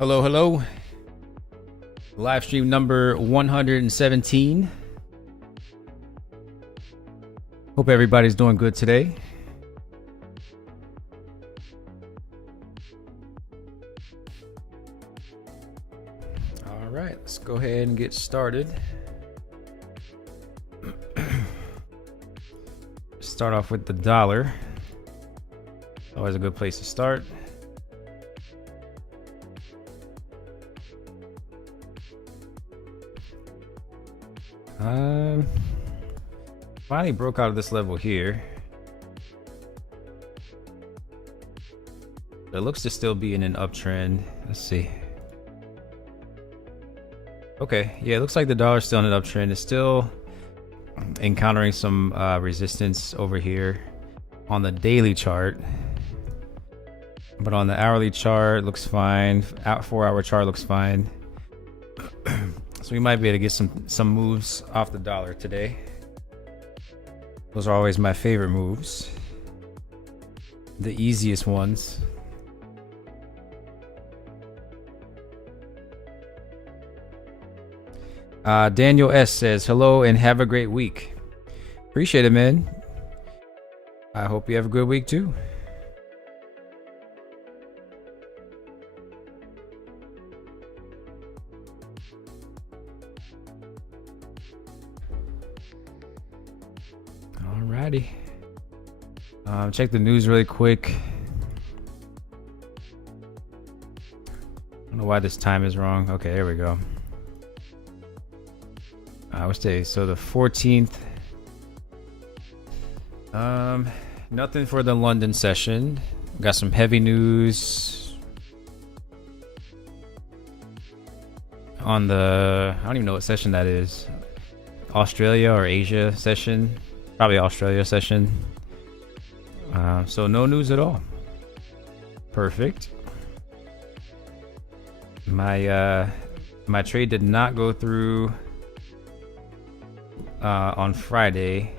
Hello, hello. Live stream number 117. Hope everybody's doing good today. All right, let's go ahead and get started. Start off with the dollar. Always a good place to start. Finally broke out of this level here. It looks to still be in an uptrend. Let's see. Okay, yeah, it looks like the dollar's still in an uptrend. It's still encountering some resistance over here on the daily chart. But on the hourly chart, looks fine. 4-hour chart looks fine. So we might be able to get some moves off the dollar today. Those are always my favorite moves. The easiest ones. Daniel S says, hello and have a great week. Appreciate it, man. I hope you have a good week too. Alrighty. Check the news really quick. I don't know why this time is wrong. Okay, there we go. Which day? So the 14th. Nothing for the London session. Got some heavy news on the, I don't even know what session that is. Australia or Asia session. Probably Australia session. So no news at all. Perfect. My trade did not go through on Friday,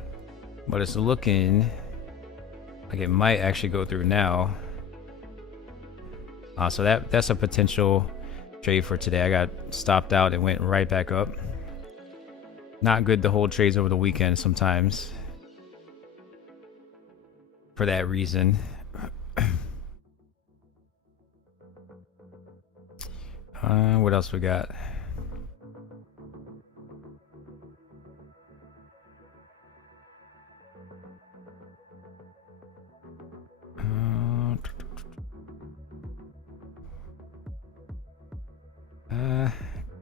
but it's looking like it might actually go through now. So that's a potential trade for today. I got stopped out and went right back up. Not good to hold trades over the weekend sometimes for that reason. What else we got?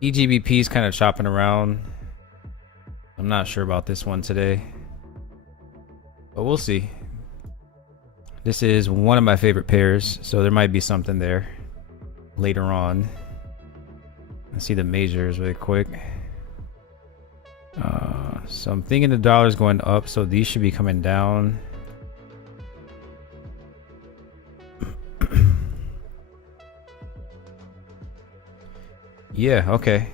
EGBP is kind of chopping around. I'm not sure about this one today, but we'll see. This is one of my favorite pairs, so there might be something there later on. Let's see the majors really quick. So I'm thinking the dollar's going up, so these should be coming down. Yeah, okay.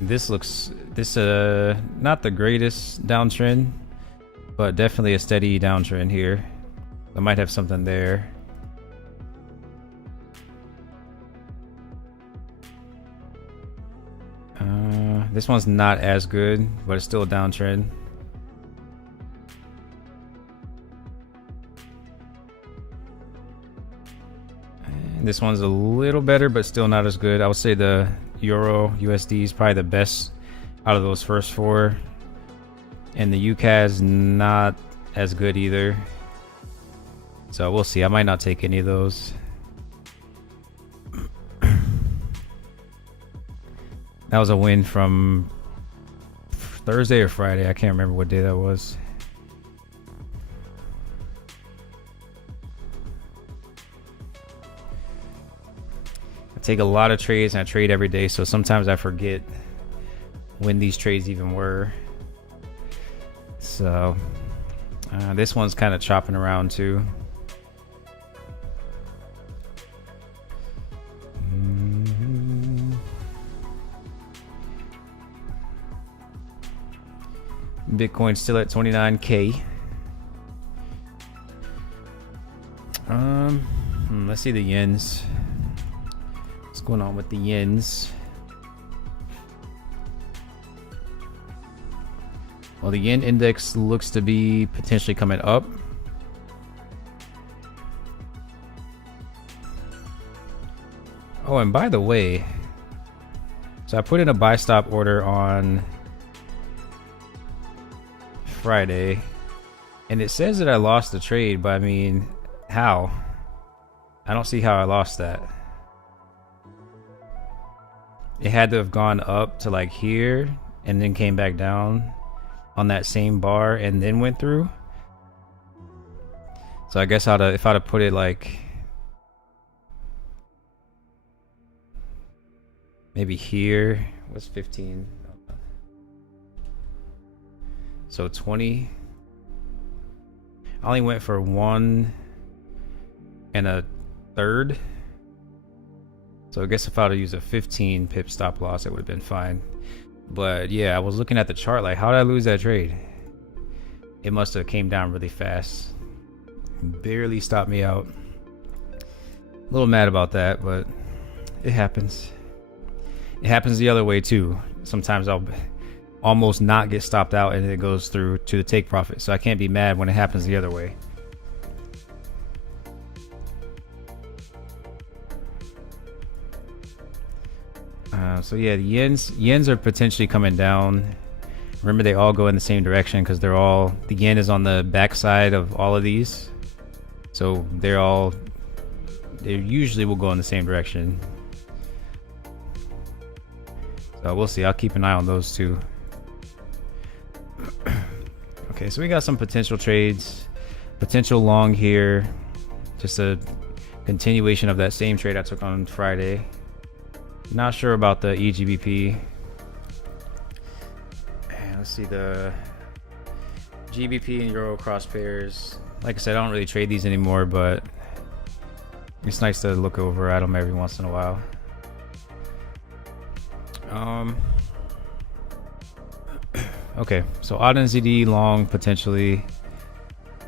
This looks not the greatest downtrend, but definitely a steady downtrend here. I might have something there. This one's not as good, but it's still a downtrend. And this one's a little better, but still not as good. I would say the Euro USD is probably the best out of those first four, and the UCAD is not as good either. So we'll see. I might not take any of those. That was a win from Thursday or Friday. I can't remember what day that was. I take a lot of trades and I trade every day, so sometimes I forget when these trades even were. So this one's kind of chopping around too. Bitcoin still at 29K. Let's see the yens. going on with the yens? Well, the yen index looks to be potentially coming up. Oh, and by the way, so I put in a buy stop order on Friday, and it says that I lost the trade, but I mean, how? I don't see how I lost that. It had to have gone up to like here and then came back down on that same bar and then went through. So I guess if I'd have put it like maybe here, what's 15? So 20. I only went for 1 1/3. So I guess if I'd have used a 15 pip stop loss, it would have been fine. But yeah, I was looking at the chart like, how did I lose that trade? It must have came down really fast. Barely stopped me out. A little mad about that, but it happens. It happens the other way too. Sometimes I'll almost not get stopped out and it goes through to the take profit. So I can't be mad when it happens the other way. So yeah, the yens are potentially coming down. Remember, they all go in the same direction because the yen is on the backside of all of these. So they usually will go in the same direction. So we'll see. I'll keep an eye on those too. Okay, so we got some potential trades. Potential long here. Just a continuation of that same trade I took on Friday. Not sure about the EGBP. And let's see the GBP and Euro cross pairs. Like I said, I don't really trade these anymore, but it's nice to look over at them every once in a while. Okay, so AUD NZD long potentially,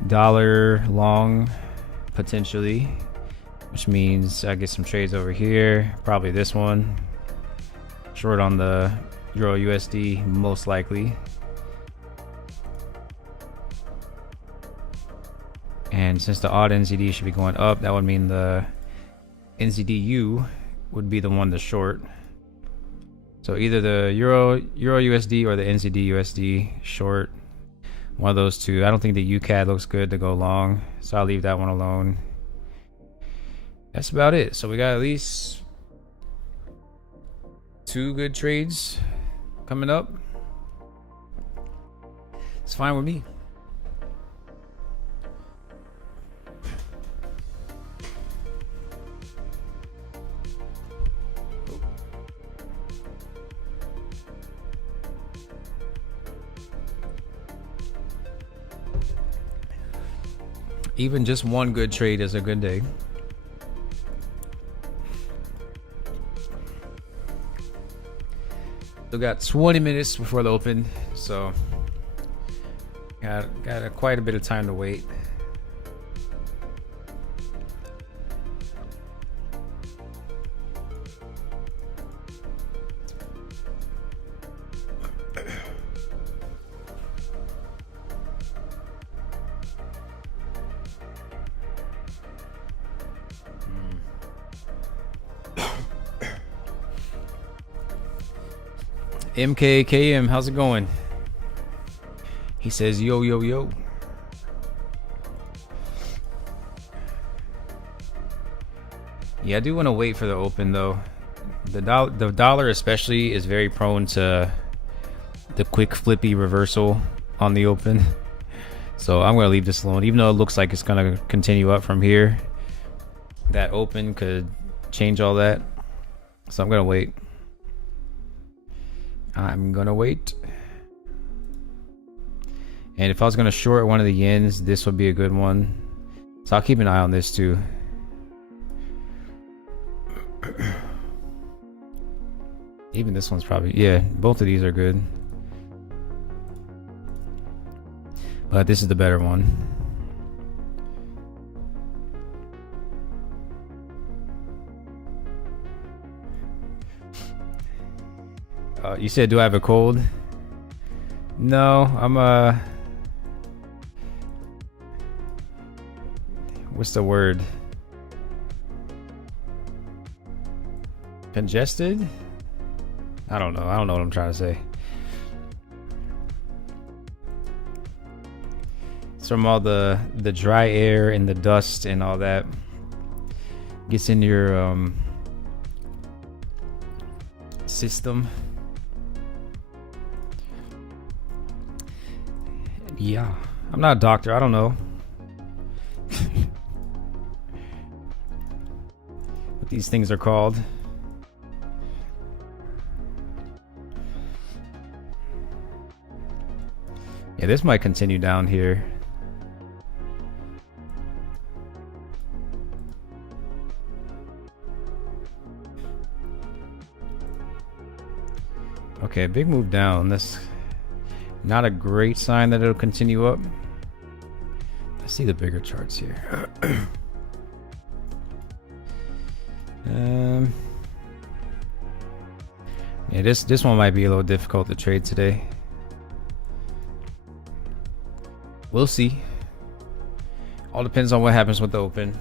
dollar long potentially, which means I get some trades over here. Probably this one. Short on the Euro USD, most likely. And since the AUD NZD should be going up, that would mean the NZDU would be the one to short. So either the Euro USD or the NZD USD short. One of those two. I don't think the UCAD looks good to go long, so I'll leave that one alone. That's about it. So we got at least 2 good trades coming up. It's fine with me. Even just one good trade is a good day. Still got 20 minutes before the open, so got quite a bit of time to wait. MKKM, how's it going? He says, yo, yo, yo. Yeah, I do want to wait for the open though. The dollar especially is very prone to the quick flippy reversal on the open. So I'm going to leave this alone, even though it looks like it's going to continue up from here. That open could change all that. So I'm going to wait. I'm gonna wait. And if I was gonna short one of the yens, this would be a good one. So I'll keep an eye on this too. Even this one's probably, yeah, both of these are good. But this is the better one. You said, do I have a cold? No, I'm what's the word? Congested? I don't know. I don't know what I'm trying to say. It's from all the dry air and the dust and all that gets in your system. Yeah, I'm not a doctor. I don't know what these things are called. Yeah, this might continue down here. Okay, big move down. That's not a great sign that it'll continue up. Let's see the bigger charts here. Yeah, this one might be a little difficult to trade today. We'll see. All depends on what happens with the open.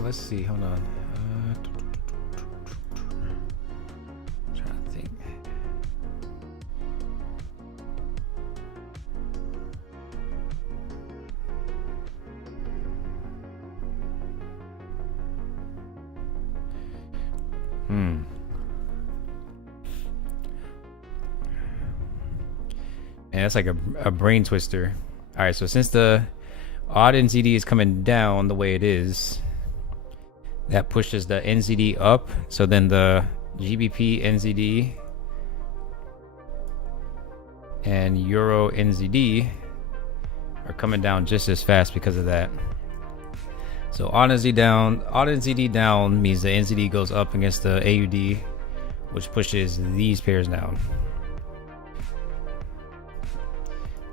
Let's see. Hold on. Trying to think. And that's like a brain twister. All right. So since the odd NZD is coming down the way it is, that pushes the NZD up. So then the GBP NZD and Euro NZD are coming down just as fast because of that. So odd NZD down means the NZD goes up against the AUD, which pushes these pairs down.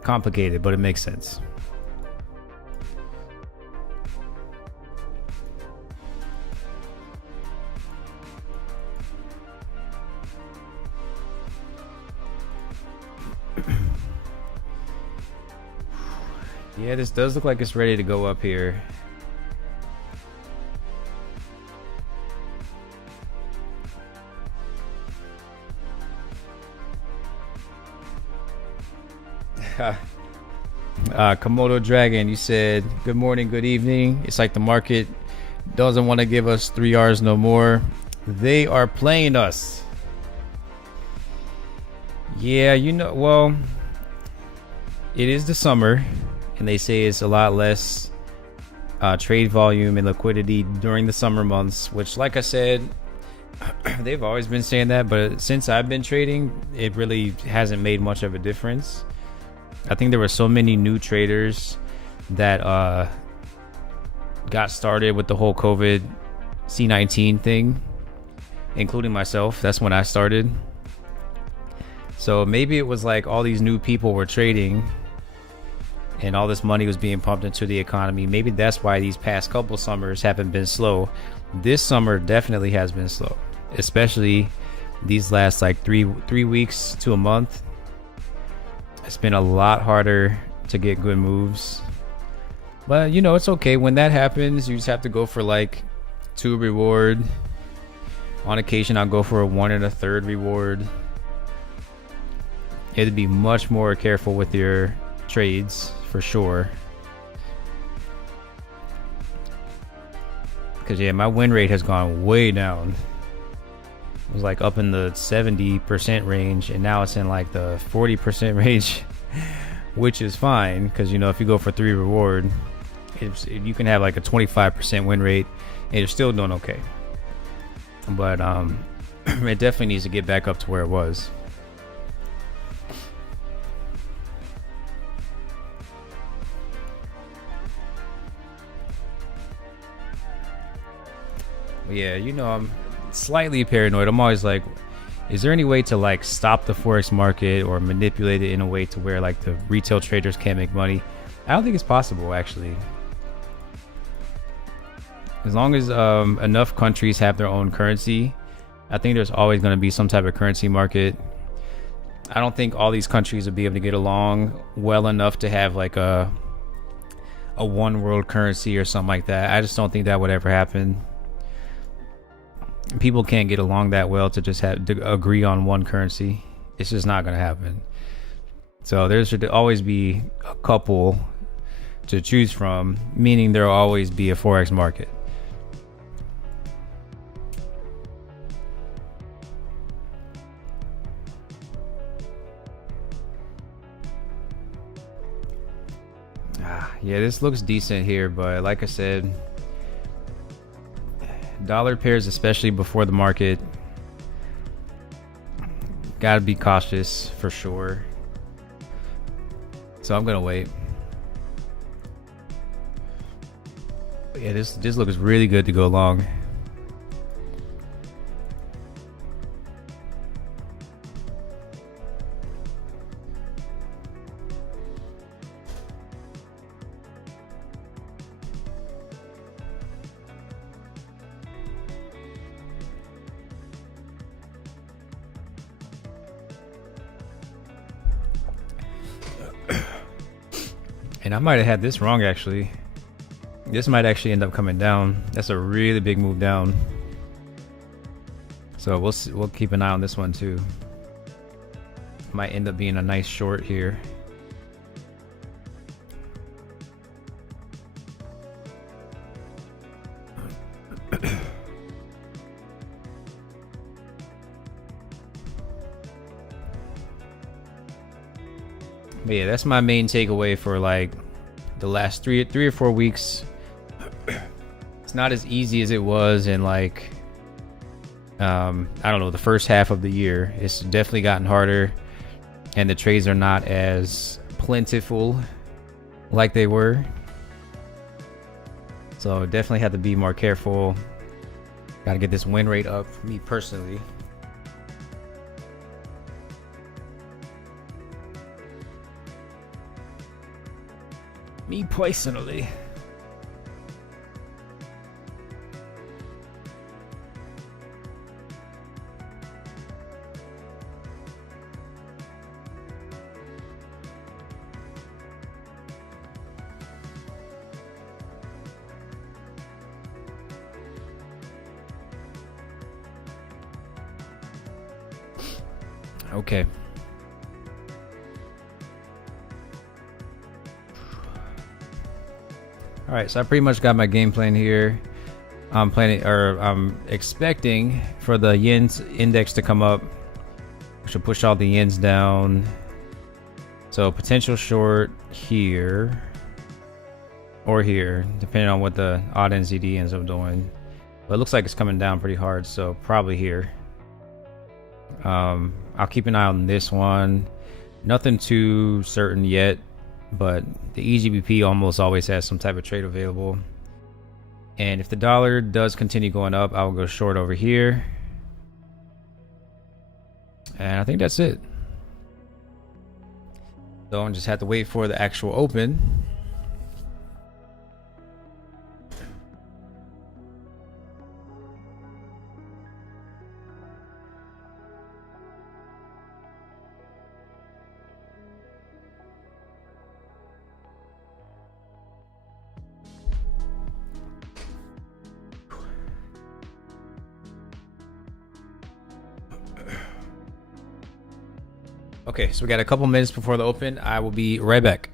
Complicated, but it makes sense. Yeah, this does look like it's ready to go up here. Komodo Dragon, you said good morning, good evening. It's like the market doesn't want to give us 3 Rs no more. They are playing us. Yeah, you know, well, it is the summer, and they say it's a lot less trade volume and liquidity during the summer months, which, like I said, they've always been saying that, but since I've been trading, it really hasn't made much of a difference. I think there were so many new traders that got started with the whole COVID C19 thing, including myself. That's when I started. So maybe it was like all these new people were trading and all this money was being pumped into the economy. Maybe that's why these past couple summers haven't been slow. This summer definitely has been slow, especially these last like three weeks to a month. It's been a lot harder to get good moves, but you know, it's okay. When that happens, you just have to go for like 2 reward. On occasion, I'll go for a 1 1/3 reward. You have to be much more careful with your trades for sure, because yeah, my win rate has gone way down. It was like up in the 70% range, and now it's in like the 40% range, which is fine because, you know, if you go for 3 reward, You can have like a 25% win rate and you're still doing okay. But it definitely needs to get back up to where it was. But yeah, you know, I'm slightly paranoid. I'm always like, is there any way to like stop the Forex market or manipulate it in a way to where like the retail traders can't make money? I don't think it's possible, actually. As long as enough countries have their own currency, I think there's always going to be some type of currency market. I don't think all these countries would be able to get along well enough to have like a one world currency or something like that. I just don't think that would ever happen. People can't get along that well to just have to agree on one currency. It's just not going to happen. So there should always be a couple to choose from, meaning there will always be a Forex market. Yeah, this looks decent here, but like I said, dollar pairs, especially before the market, gotta be cautious for sure. So I'm gonna wait. But yeah, this looks really good to go long. And I might have had this wrong, actually. This might actually end up coming down. That's a really big move down. So we'll keep an eye on this one too. Might end up being a nice short here. But yeah, that's my main takeaway for like the last three or 4 weeks. It's not as easy as it was in like I don't know, the first half of the year. It's definitely gotten harder, and the trades are not as plentiful like they were. So definitely have to be more careful. Got to get this win rate up, me personally. Me personally. Okay. All right, so I pretty much got my game plan here. I'm expecting for the yen's index to come up, which will push all the yens down. So potential short here or here, depending on what the odd NZD ends up doing. But it looks like it's coming down pretty hard, so probably here. I'll keep an eye on this one. Nothing too certain yet, but the EGBP almost always has some type of trade available. And if the dollar does continue going up, I'll go short over here. And I think that's it. So I just have to wait for the actual open. Okay, so we got a couple minutes before the open. I will be right back.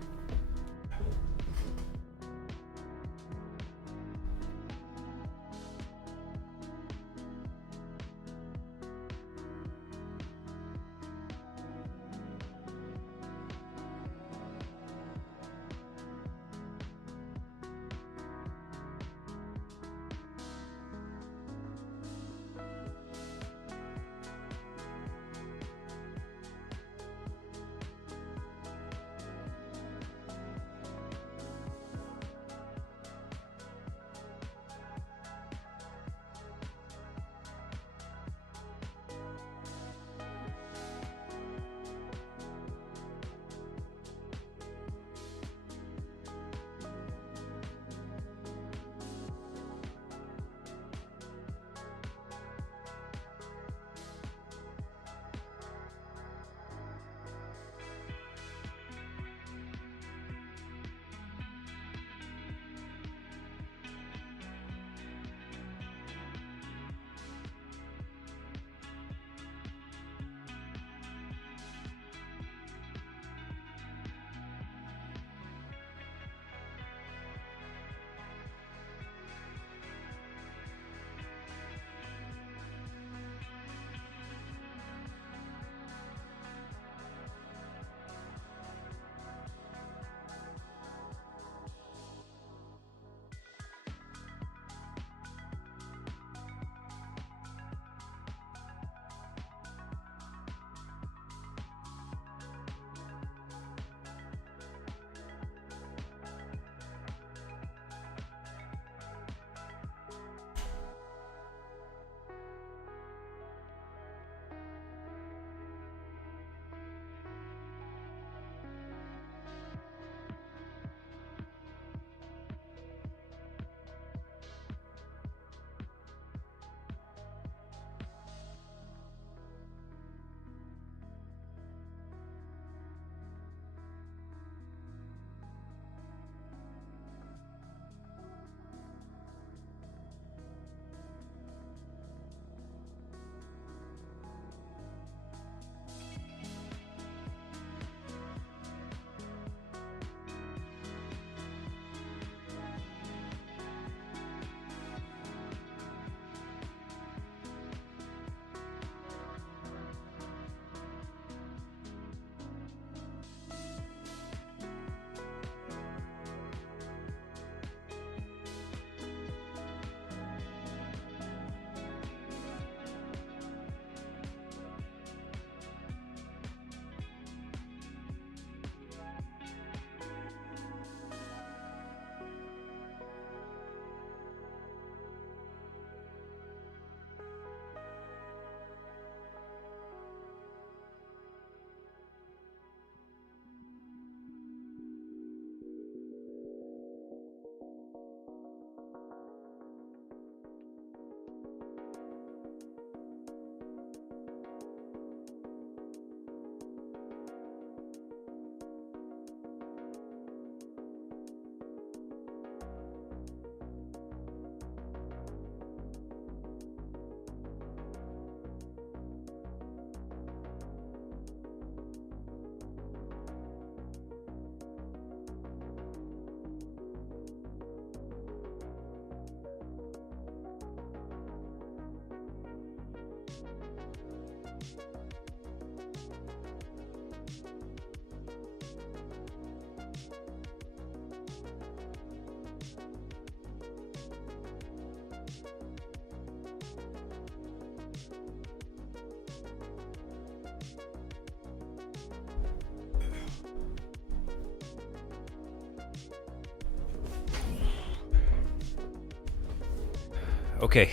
Okay.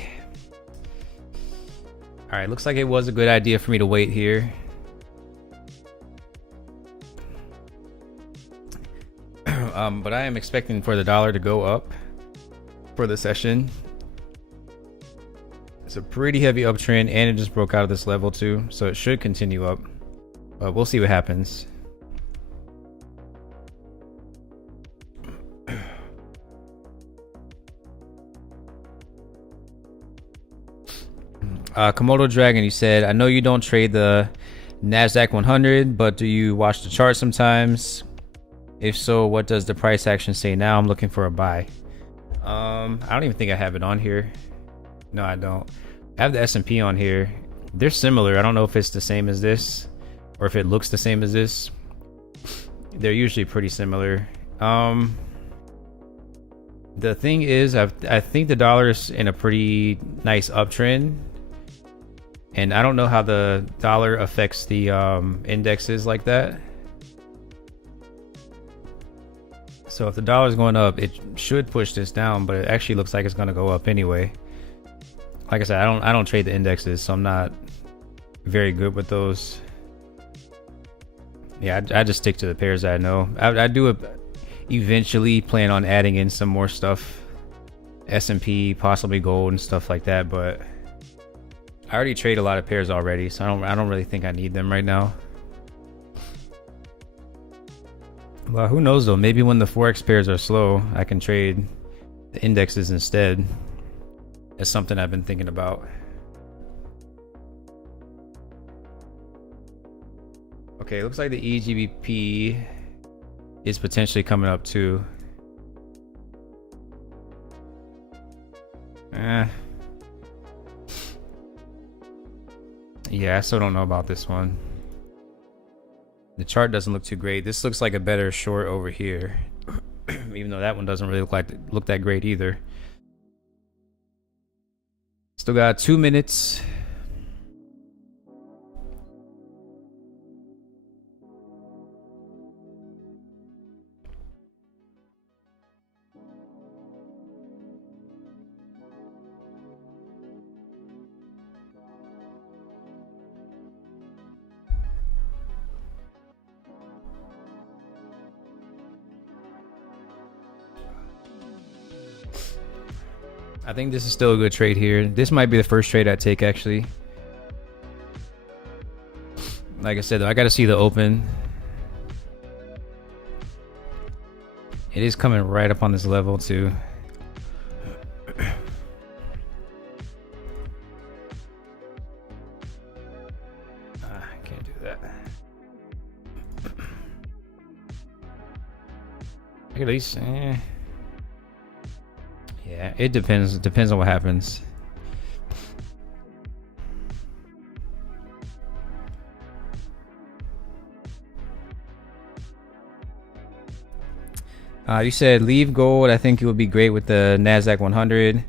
All right, looks like it was a good idea for me to wait here. But I am expecting for the dollar to go up for the session. It's a pretty heavy uptrend, and it just broke out of this level too, so it should continue up. But we'll see what happens. Komodo Dragon, you said, I know you don't trade the NASDAQ 100, but do you watch the chart sometimes? If so, what does the price action say now? I'm looking for a buy. I don't even think I have it on here. No, I don't. I have the S&P on here. They're similar. I don't know if it's the same as this or if it looks the same as this. They're usually pretty similar. The thing is, I think the dollar's in a pretty nice uptrend. And I don't know how the dollar affects the indexes like that. So if the dollar's going up, it should push this down, but it actually looks like it's going to go up anyway. Like I said, I don't trade the indexes, so I'm not very good with those. Yeah, I just stick to the pairs I know. I do eventually plan on adding in some more stuff, S&P, possibly gold and stuff like that, but I already trade a lot of pairs already, so I don't really think I need them right now. Well, who knows though? Maybe when the Forex pairs are slow, I can trade the indexes instead. That's something I've been thinking about. Okay, looks like the EGBP is potentially coming up too. Yeah, I still don't know about this one. The chart doesn't look too great. This looks like a better short over here, even though that one doesn't really look that great either. Still got 2 minutes. I think this is still a good trade here. This might be the first trade I take actually. Like I said, though, I got to see the open. It is coming right up on this level too. I can't do that. Look at these. Yeah, it depends. It depends on what happens. You said leave gold. I think it would be great with the NASDAQ 100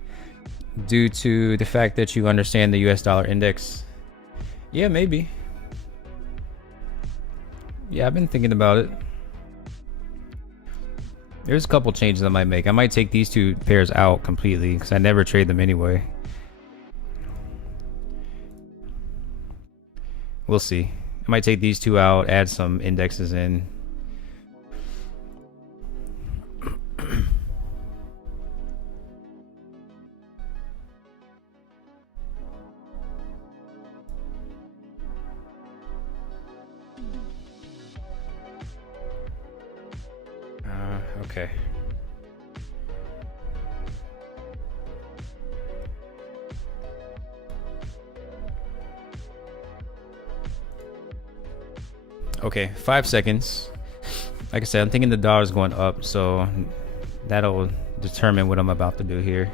due to the fact that you understand the US dollar index. Yeah, maybe. Yeah, I've been thinking about it. There's a couple changes I might make. I might take these two pairs out completely because I never trade them anyway. We'll see. I might take these two out, add some indexes in. Okay. Okay, 5 seconds. Like I said, I'm thinking the dollar's going up, so that'll determine what I'm about to do here.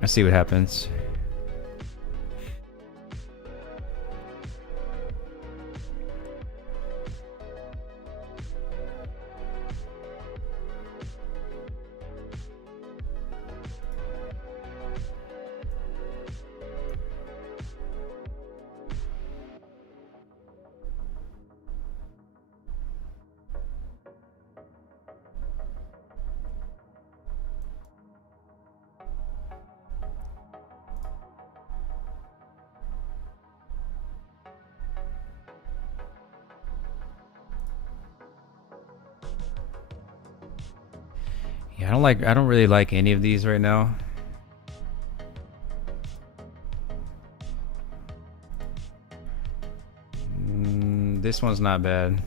Let's see what happens. Yeah, I don't really like any of these right now. This one's not bad.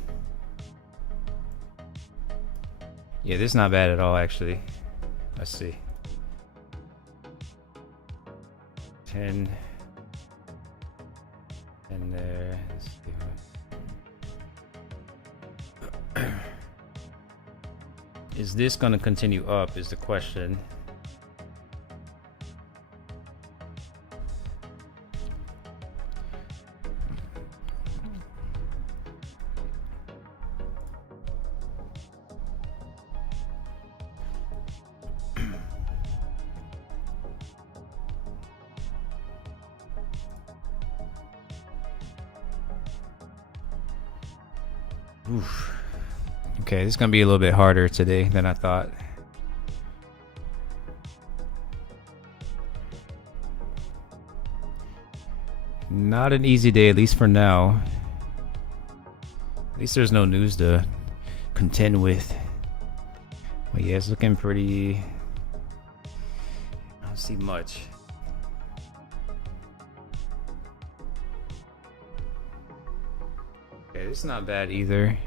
Yeah, this is not bad at all, actually. Let's see. 10. And there. Let's see. Is this going to continue up is the question. Oof. Okay, this is gonna be a little bit harder today than I thought. Not an easy day, at least for now. At least there's no news to contend with. But yeah, it's looking pretty... I don't see much. Okay, this is not bad either.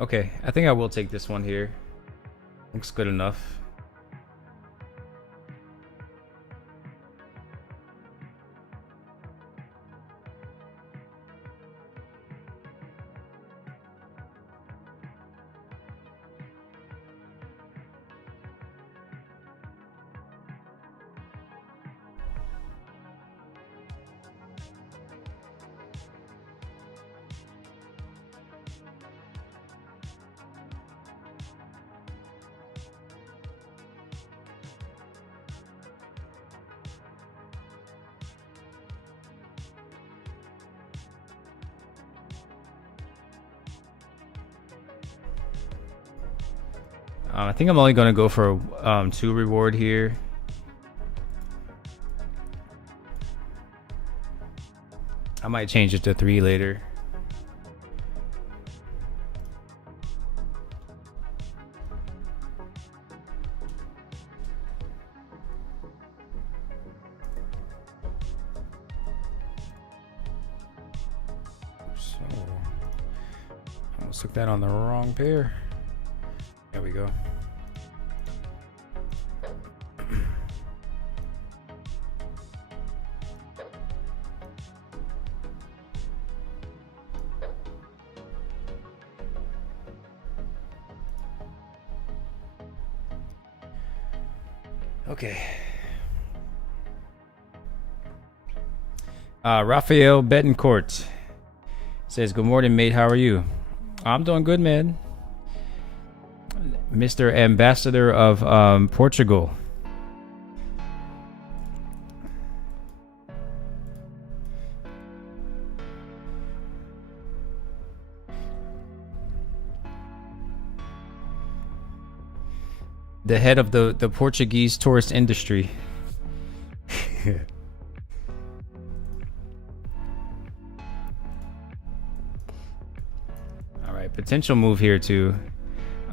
Okay, I think I will take this one here. Looks good enough. I think I'm only going to go for 2 reward here. I might change it to 3 later. So, almost took that on the wrong pair. There we go. Okay. Raphael Betancourt says, "Good morning, mate. How are you?" I'm doing good, man. Mr. Ambassador of Portugal. The head of the Portuguese tourist industry. All right, potential move here too.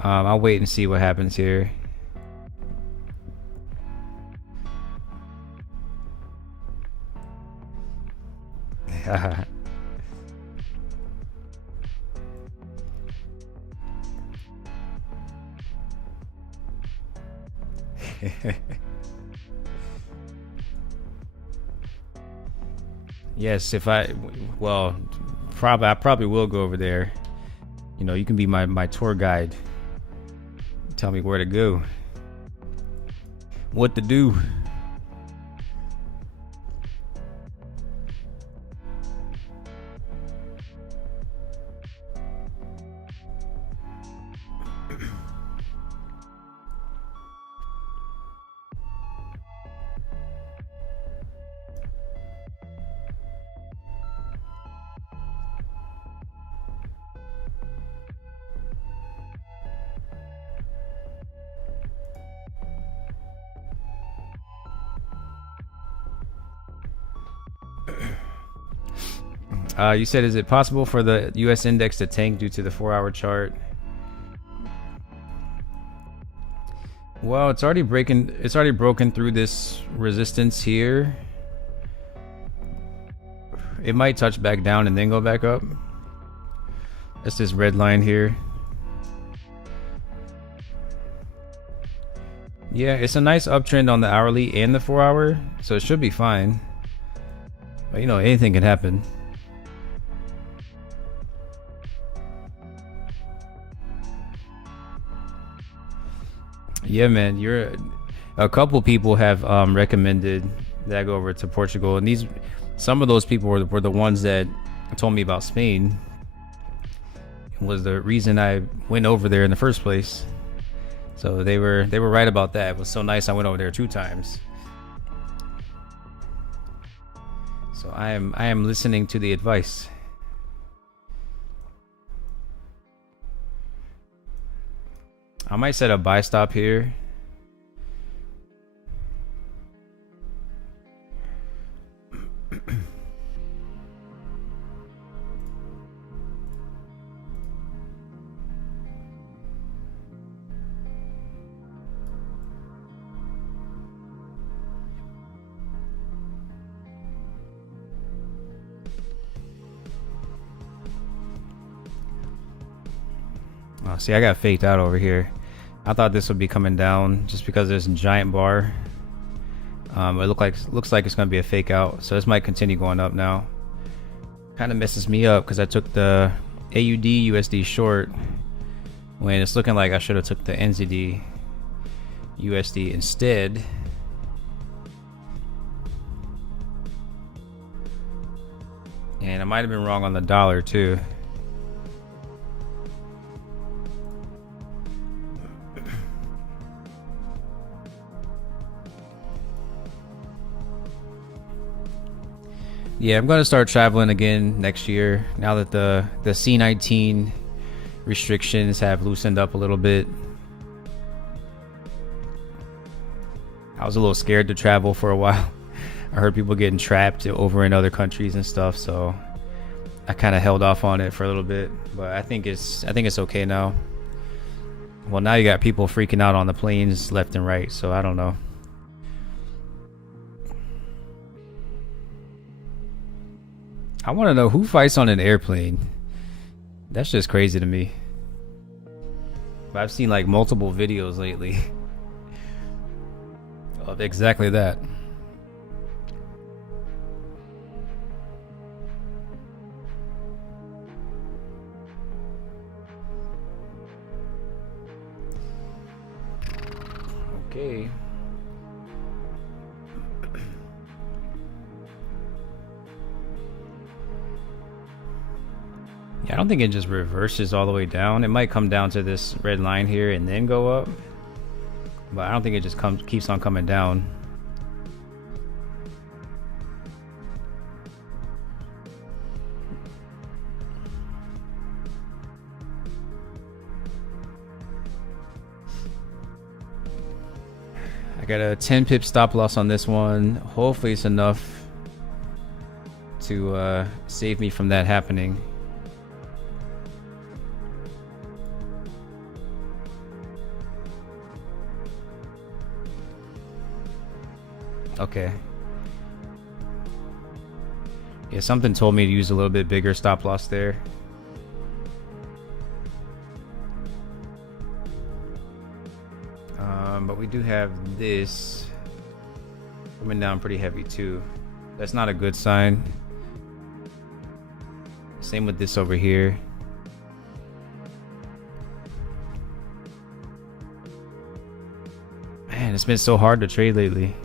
I'll wait and see what happens here. Yes, I probably will go over there. You know, you can be my tour guide. Tell me where to go, what to do. You said, is it possible for the US index to tank due to the 4-hour chart? Well, it's already broken through this resistance here. It might touch back down and then go back up. That's this red line here. Yeah, it's a nice uptrend on the hourly and the 4-hour, so it should be fine. But you know, anything can happen. Yeah, man, a couple people have recommended that I go over to Portugal, and some of those people were the ones that told me about Spain. It was the reason I went over there in the first place. So they were right about that. It was so nice I went over there 2 times. So I am listening to the advice. I might set a buy stop here. Oh, see, I got faked out over here. I thought this would be coming down just because there's a giant bar. It looks like it's gonna be a fake out, so this might continue going up now. Kind of messes me up because I took the AUD USD short when it's looking like I should have took the NZD USD instead. And I might have been wrong on the dollar too. Yeah, I'm going to start traveling again next year now that the C-19 restrictions have loosened up a little bit. I was a little scared to travel for a while. I heard people getting trapped over in other countries and stuff, so I kind of held off on it for a little bit, but I think it's okay now. Well, now you got people freaking out on the planes left and right, so I don't know. I want to know who fights on an airplane. That's just crazy to me. But I've seen like multiple videos lately of exactly that. Okay. Yeah, I don't think it just reverses all the way down. It might come down to this red line here and then go up, but I don't think it just keeps on coming down. I got a 10 pip stop loss on this one. Hopefully it's enough to save me from that happening. Okay. Yeah, something told me to use a little bit bigger stop loss there. But we do have this coming down pretty heavy too. That's not a good sign. Same with this over here. Man, it's been so hard to trade lately.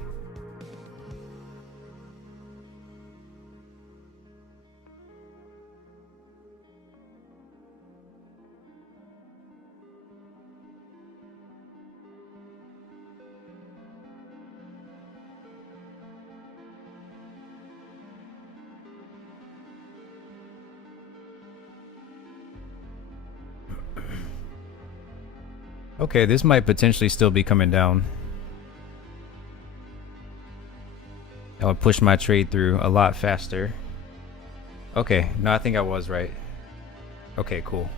Okay, this might potentially still be coming down. That would push my trade through a lot faster. Okay, no, I think I was right. Okay, cool.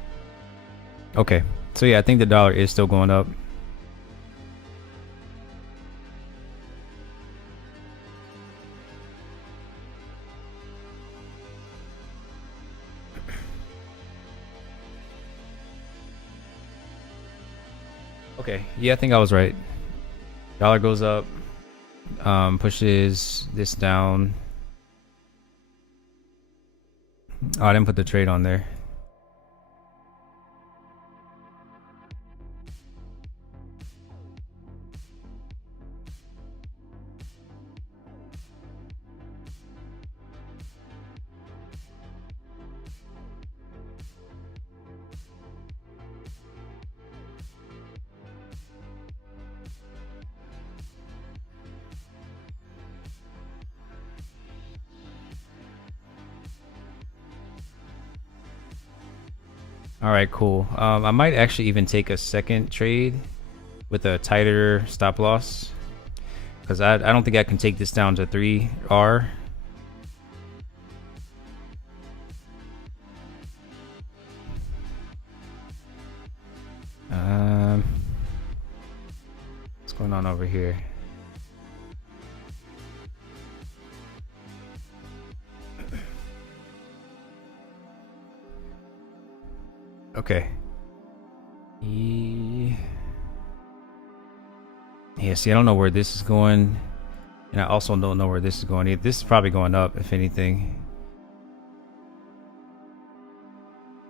Okay, so yeah, I think the dollar is still going up. Okay, yeah, I think I was right. Dollar goes up, pushes this down. Oh, I didn't put the trade on there. All right, cool. I might actually even take a second trade with a tighter stop loss because I don't think I can take this down to 3R. What's going on over here? Okay. Yeah, see, I don't know where this is going. And I also don't know where this is going. This is probably going up, if anything.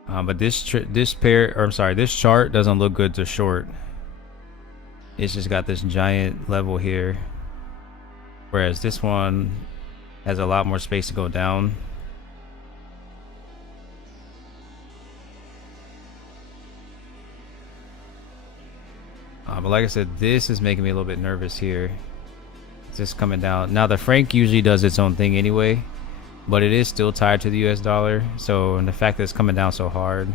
But this chart doesn't look good to short. It's just got this giant level here. Whereas this one has a lot more space to go down. But like I said, this is making me a little bit nervous here. It's just coming down. Now the franc usually does its own thing anyway, but it is still tied to the US dollar. So, and the fact that it's coming down so hard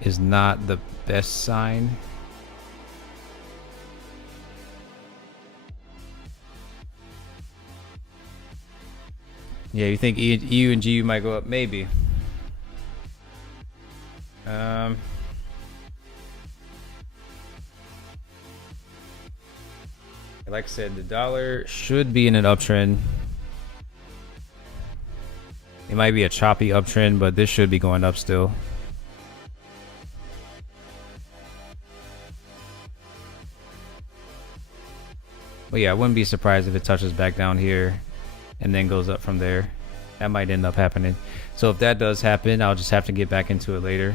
is not the best sign. Yeah, you think EU and GU might go up? Maybe. Like I said, the dollar should be in an uptrend. It might be a choppy uptrend, but this should be going up still. But yeah, I wouldn't be surprised if it touches back down here and then goes up from there. That might end up happening. So if that does happen, I'll just have to get back into it later.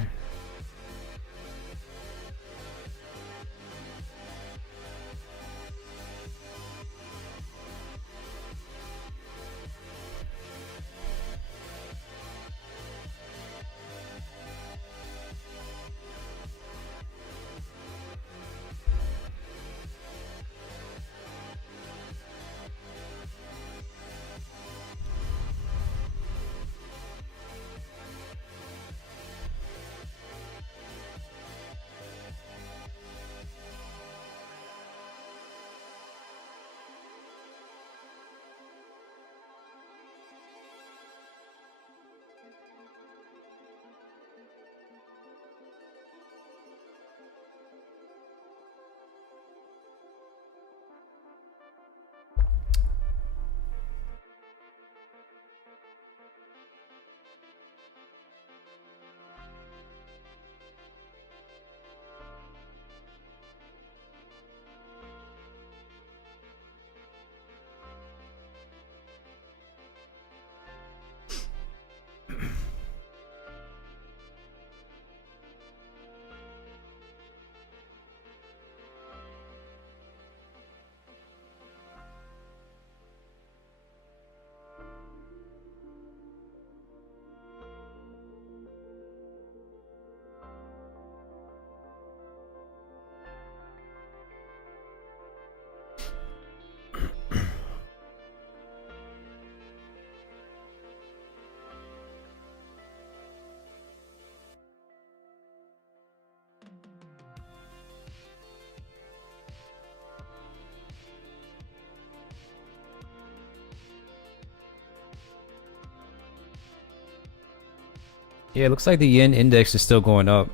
Yeah, it looks like the yen index is still going up.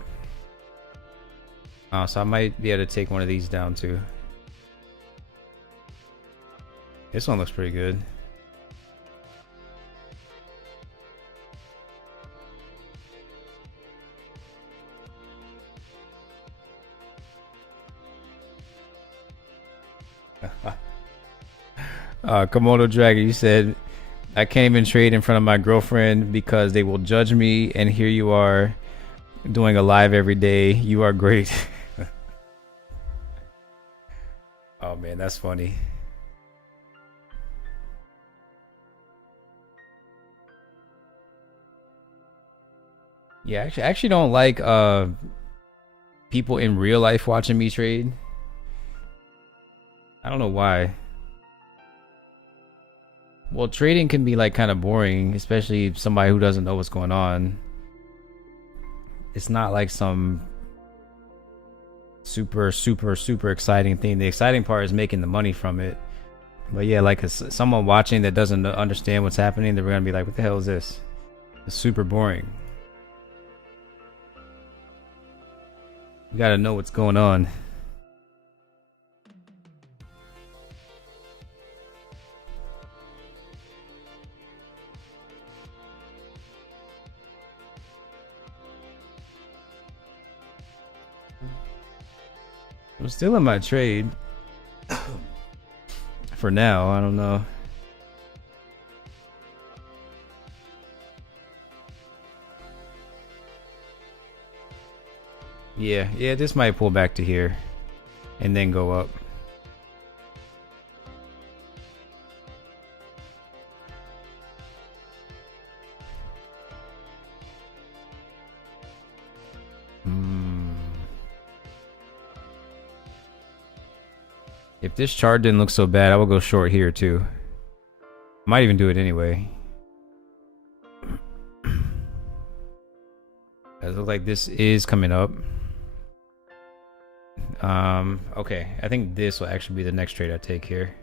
So I might be able to take one of these down too. This one looks pretty good. Komodo Dragon, you said, I can't even trade in front of my girlfriend because they will judge me, and here you are doing a live every day. You are great. Oh man, that's funny. Yeah, I actually don't like people in real life watching me trade. I don't know why. Well, trading can be like kind of boring, especially somebody who doesn't know what's going on. It's not like some super exciting thing. The exciting part is making the money from it. But yeah, like someone watching that doesn't understand what's happening, they're gonna be like, what the hell is this? It's super boring. You gotta know what's going on. I'm still in my trade. For now, I don't know. Yeah, this might pull back to here and then go up. If this chart didn't look so bad, I would go short here too. Might even do it anyway. It looks like this is coming up. Okay, I think this will actually be the next trade I take here.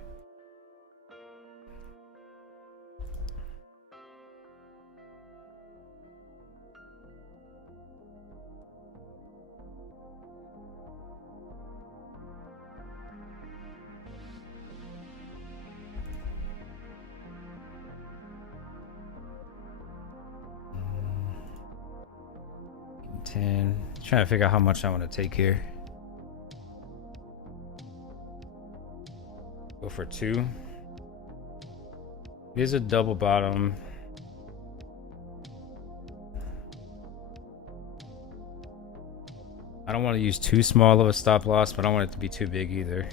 Trying to figure out how much I want to take here. Go for 2. It is a double bottom. I don't want to use too small of a stop loss, but I don't want it to be too big either.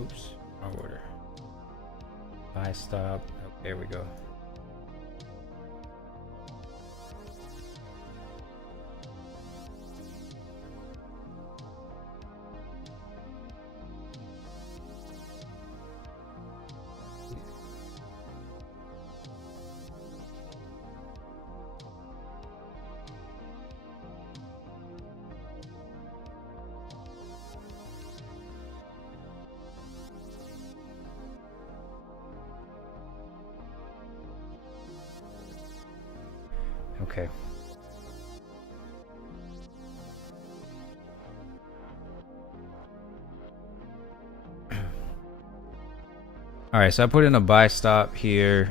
Oops, wrong order. Buy stop. Oh, there we go. Okay. All right, so I put in a buy stop here.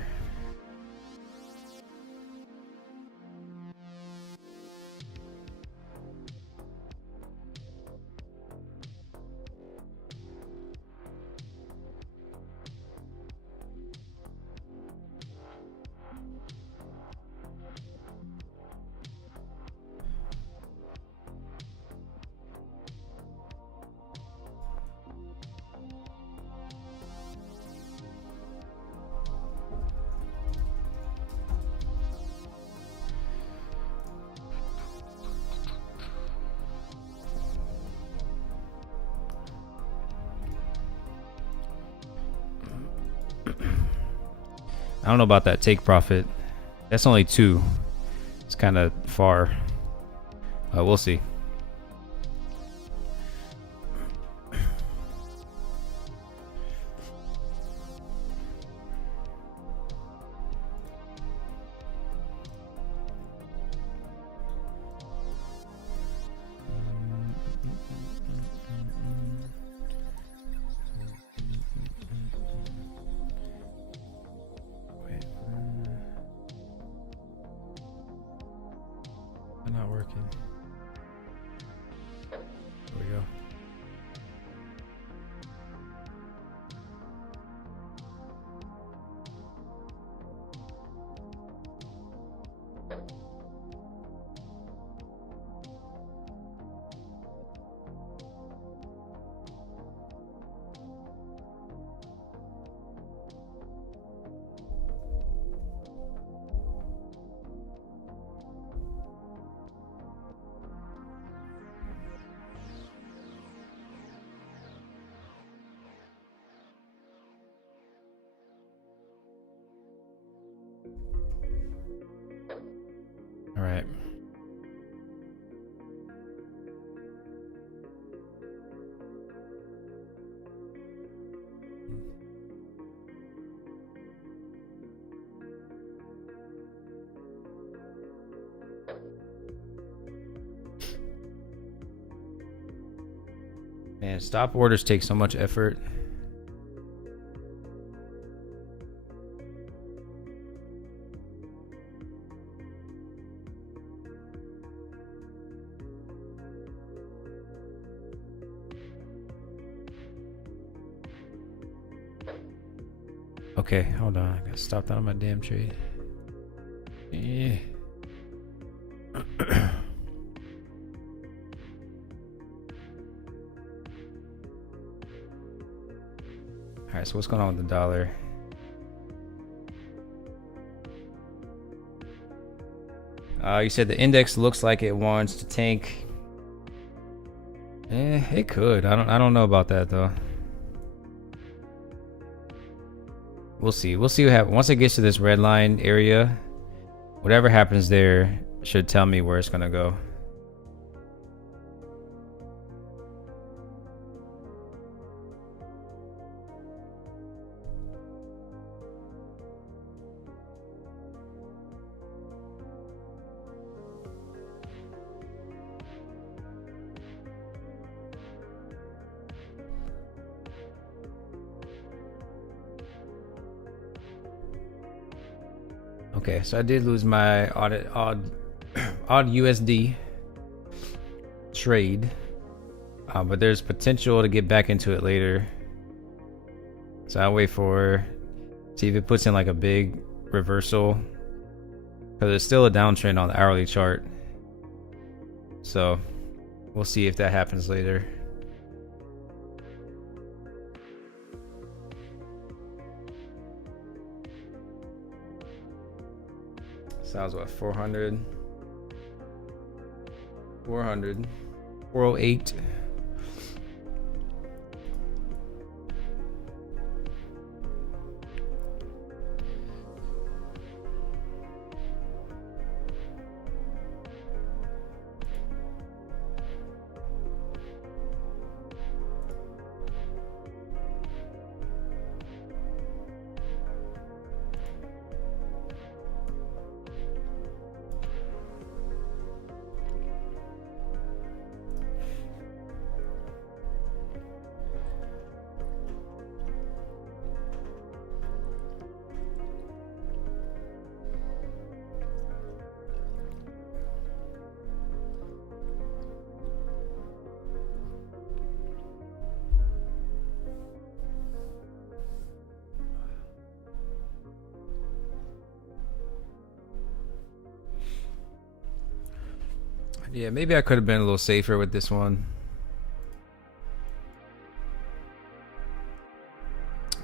I don't know about that take profit. That's only 2. It's kind of far. We'll see. Not working. There we go. All right. Man, stop orders take so much effort. Okay, hold on. I gotta stop that on my damn trade. Yeah. Alright, so what's going on with the dollar? You said the index looks like it wants to tank. It could. I don't know about that though. We'll see. We'll see what happens. Once it gets to this red line area, whatever happens there should tell me where it's gonna go. Okay, so I did lose my odd USD trade, but there's potential to get back into it later. So I'll wait for, see if it puts in like a big reversal, because there's still a downtrend on the hourly chart. So we'll see if that happens later. So that was what, 400, 408. Yeah, maybe I could have been a little safer with this one.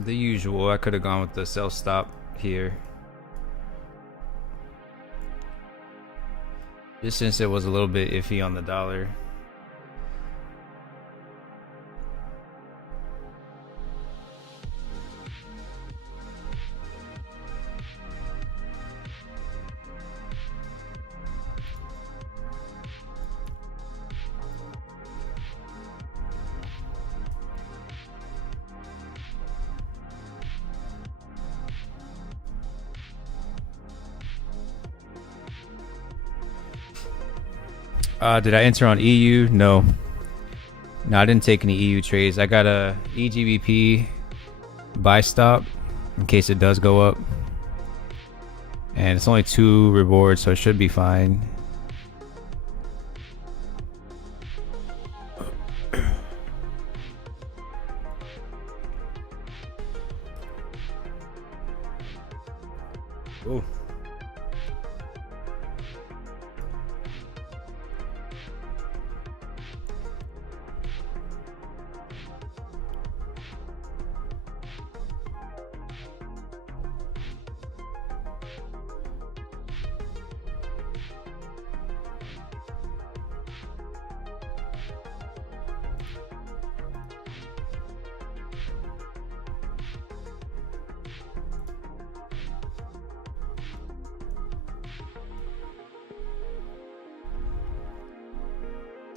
The usual, I could have gone with the sell stop here. Just since it was a little bit iffy on the dollar. Did I enter on EU? No. No, I didn't take any EU trades. I got a EGBP buy stop in case it does go up. And it's only 2 rewards, so it should be fine. Ooh.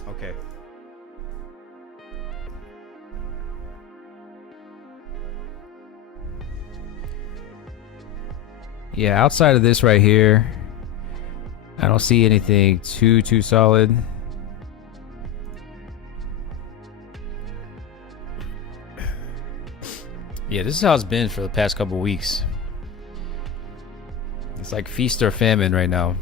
Okay. Yeah, outside of this right here, I don't see anything too solid. Yeah, this is how it's been for the past couple weeks. It's like feast or famine right now.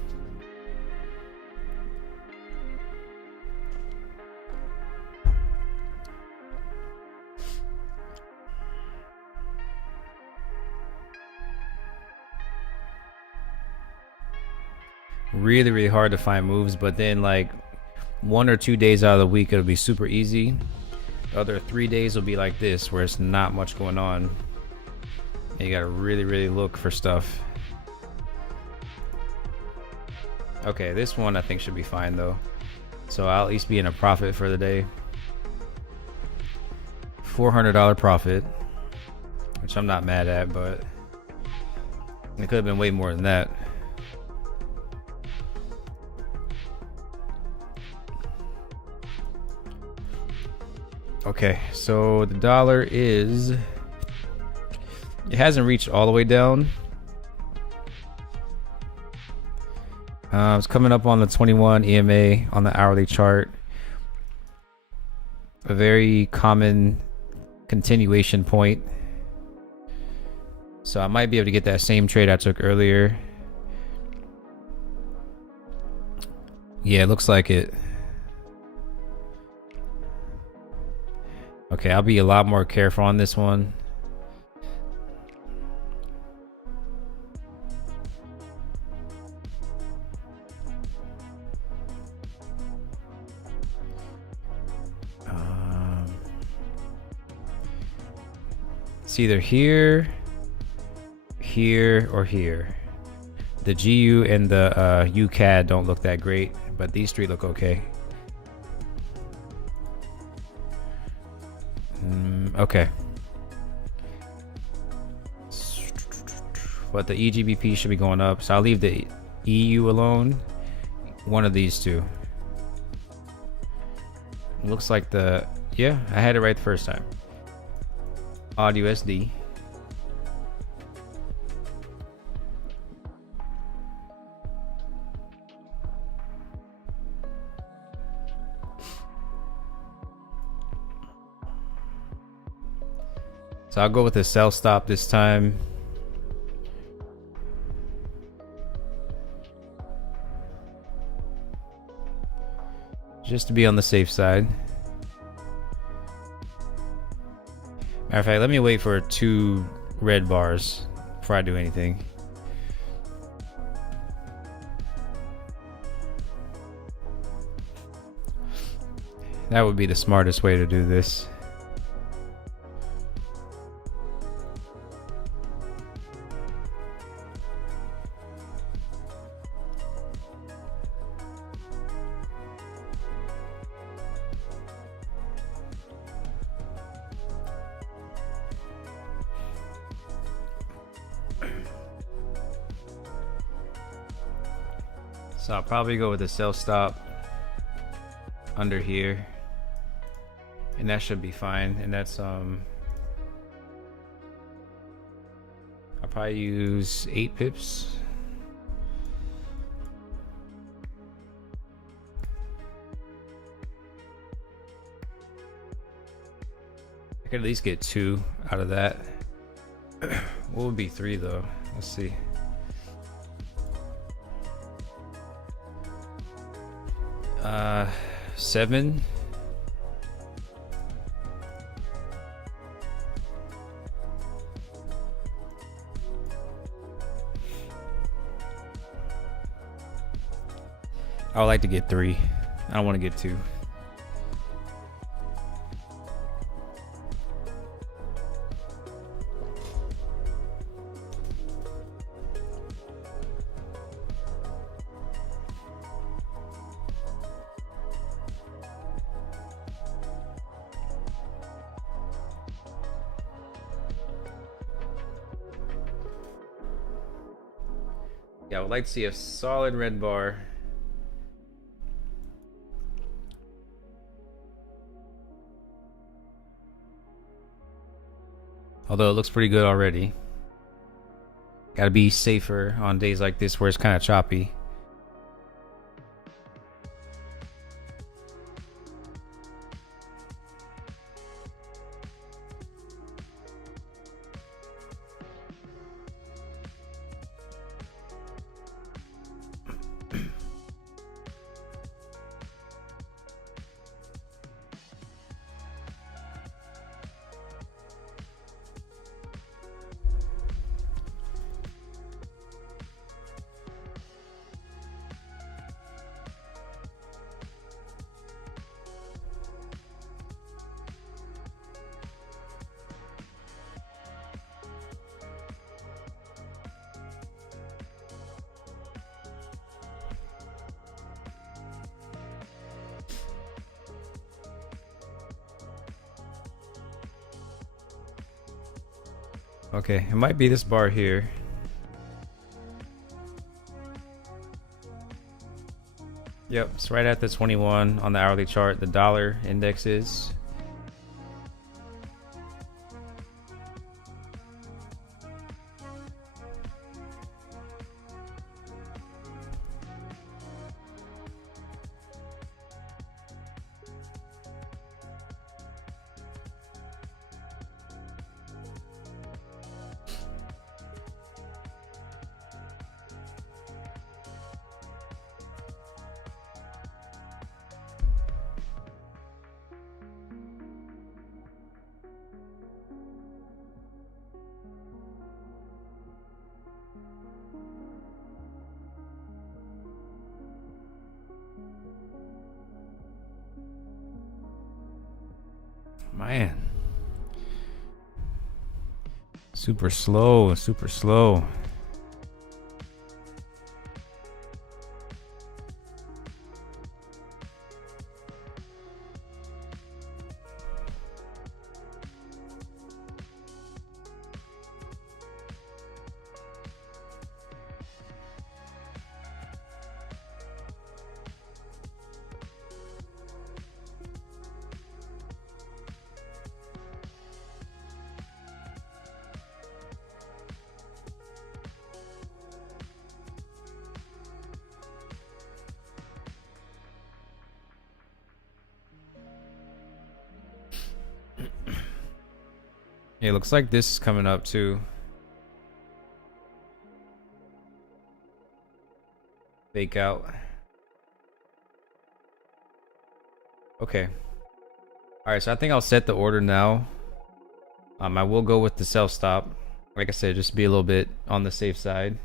Really hard to find moves, but then like 1 or 2 days out of the week it'll be super easy. The other 3 days will be like this, where it's not much going on. And you gotta really look for stuff. Okay, this one I think should be fine though. So I'll at least be in a profit for the day. $400 profit, which I'm not mad at, but it could have been way more than that. Okay, so the dollar is, it hasn't reached all the way down. It's coming up on the 21 EMA on the hourly chart. A very common continuation point. So I might be able to get that same trade I took earlier. Yeah, it looks like it. Okay, I'll be a lot more careful on this one. It's either here, here, or here. The GU and the UCAD don't look that great, but these 3 look okay. Okay. But the EGBP should be going up, so I'll leave the EU alone. One of these 2. Looks like the, yeah, I had it right the first time. AUD USD. So I'll go with the sell stop this time. Just to be on the safe side. Matter of fact, let me wait for 2 red bars before I do anything. That would be the smartest way to do this. So I'll probably go with a sell stop under here, and that should be fine. And that's I'll probably use 8 pips. I could at least get 2 out of that. What would be 3 though? Let's see. Uh, 7. I would like to get 3. I don't want to get 2. Yeah, I would like to see a solid red bar. Although it looks pretty good already. Gotta be safer on days like this where it's kind of choppy. Okay, it might be this bar here. Yep, it's right at the 21 on the hourly chart. The dollar index is. Man. Super slow, super slow. Yeah, it looks like this is coming up too. Fake out. Okay. All right, so I think I'll set the order now. I will go with the self stop. Like I said, just be a little bit on the safe side.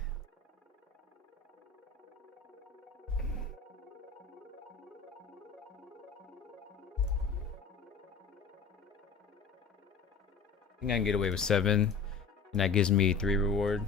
I think I can get away with 7, and that gives me 3 reward.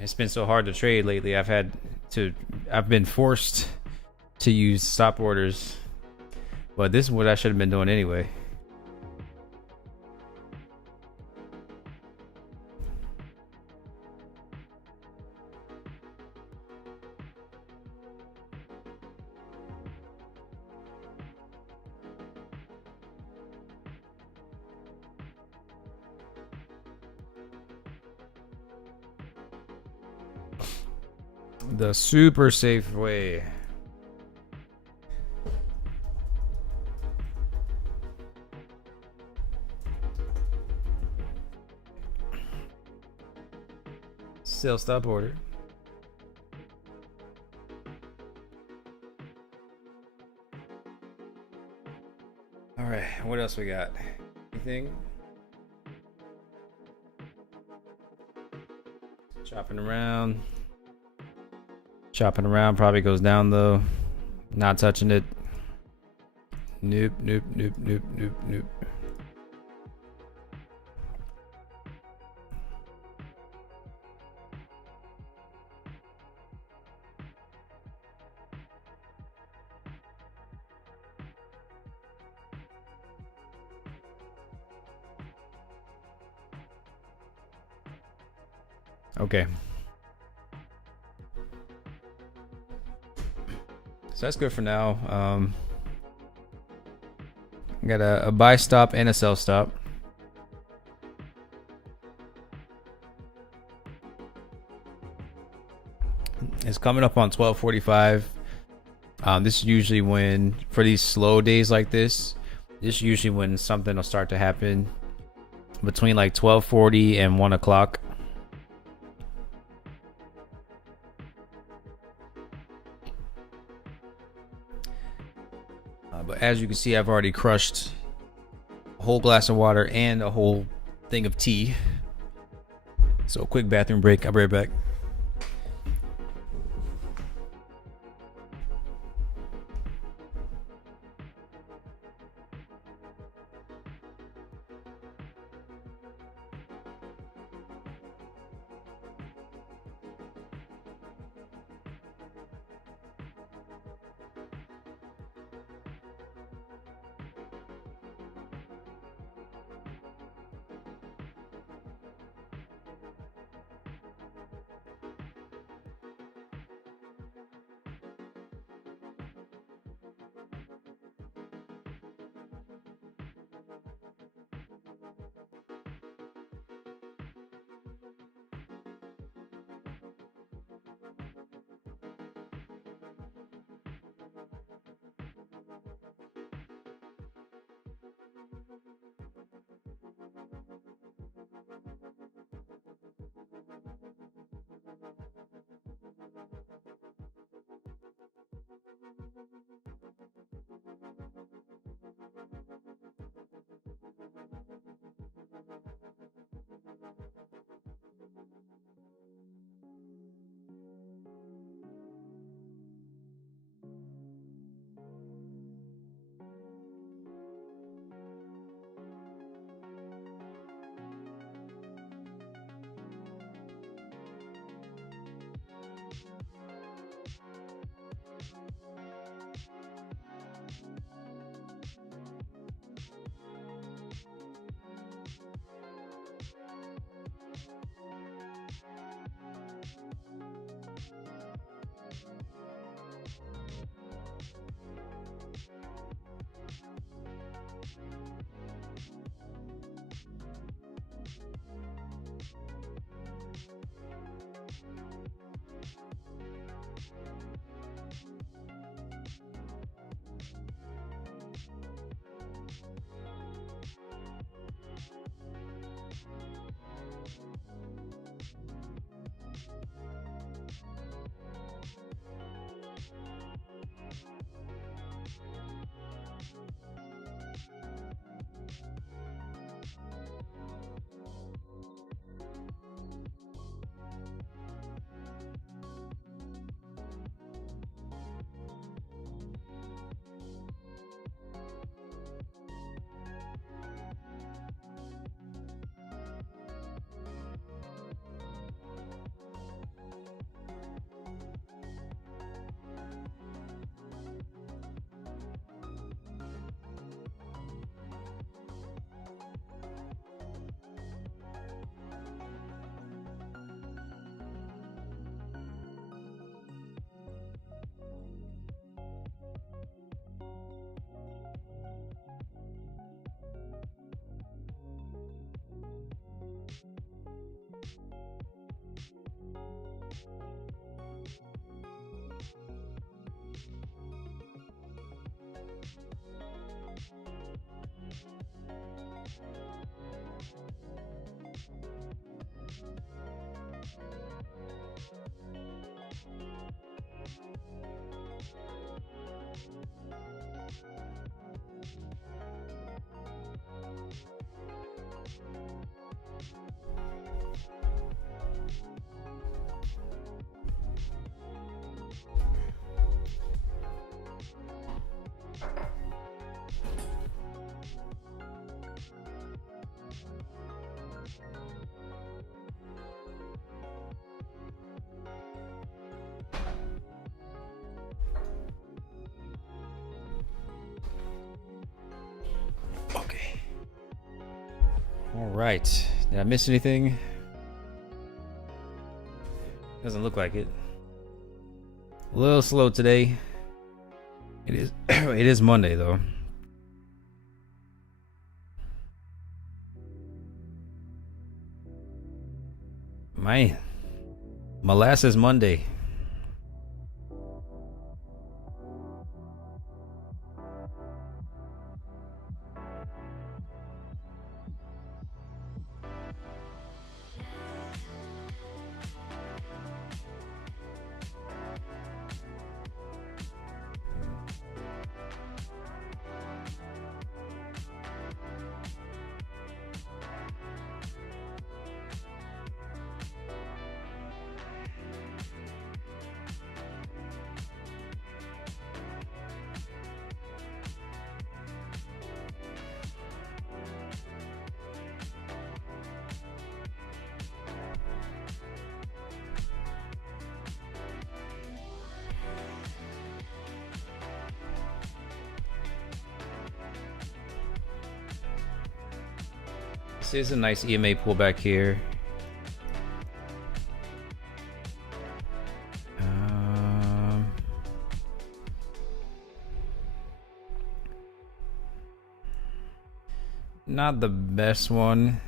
It's been so hard to trade lately. I've been forced to use stop orders, but this is what I should have been doing anyway. The super safe way. Still stop order. All right, what else we got? Anything? Chopping around. Chopping around, probably goes down though. Not touching it. Nope, nope, nope, nope, nope, nope. Okay. So that's good for now. Got a buy stop and a sell stop. It's coming up on 12:45. This is usually when, for these slow days like this is usually when something will start to happen between like 12:40 and 1 o'clock. But as you can see, I've already crushed a whole glass of water and a whole thing of tea. So quick bathroom break. I'll be right back. All right. Did I miss anything? Doesn't look like it. A little slow today. It is. It is Monday though. Man, molasses Monday. This is a nice EMA pullback here. Not the best one.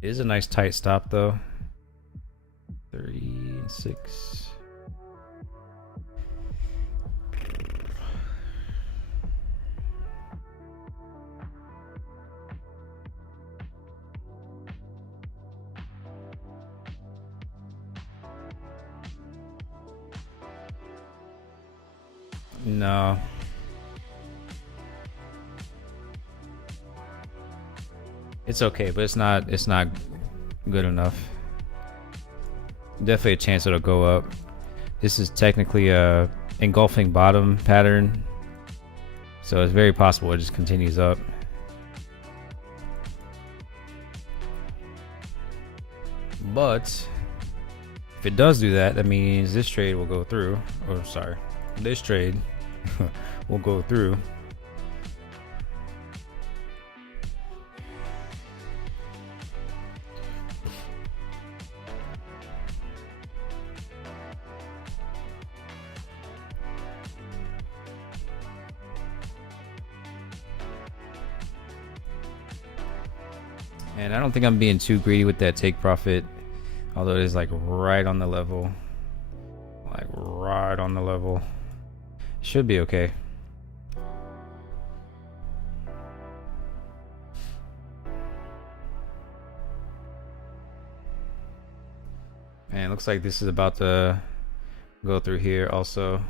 It is a nice tight stop though. 3 and 6. No. It's okay, but it's not good enough. Definitely a chance it'll go up. This is technically a engulfing bottom pattern, so it's very possible it just continues up. But if it does do that, that means this trade will go through. Or sorry, this trade will go through. And I don't think I'm being too greedy with that take profit, although it is like right on the level. Like right on the level. Should be okay. And it looks like this is about to go through here also.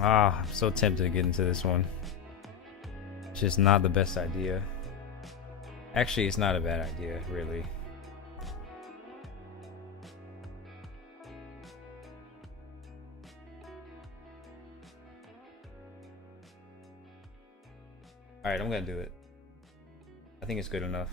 I'm so tempted to get into this one. It's just not the best idea. Actually, it's not a bad idea, really. All right, I'm gonna do it. I think it's good enough.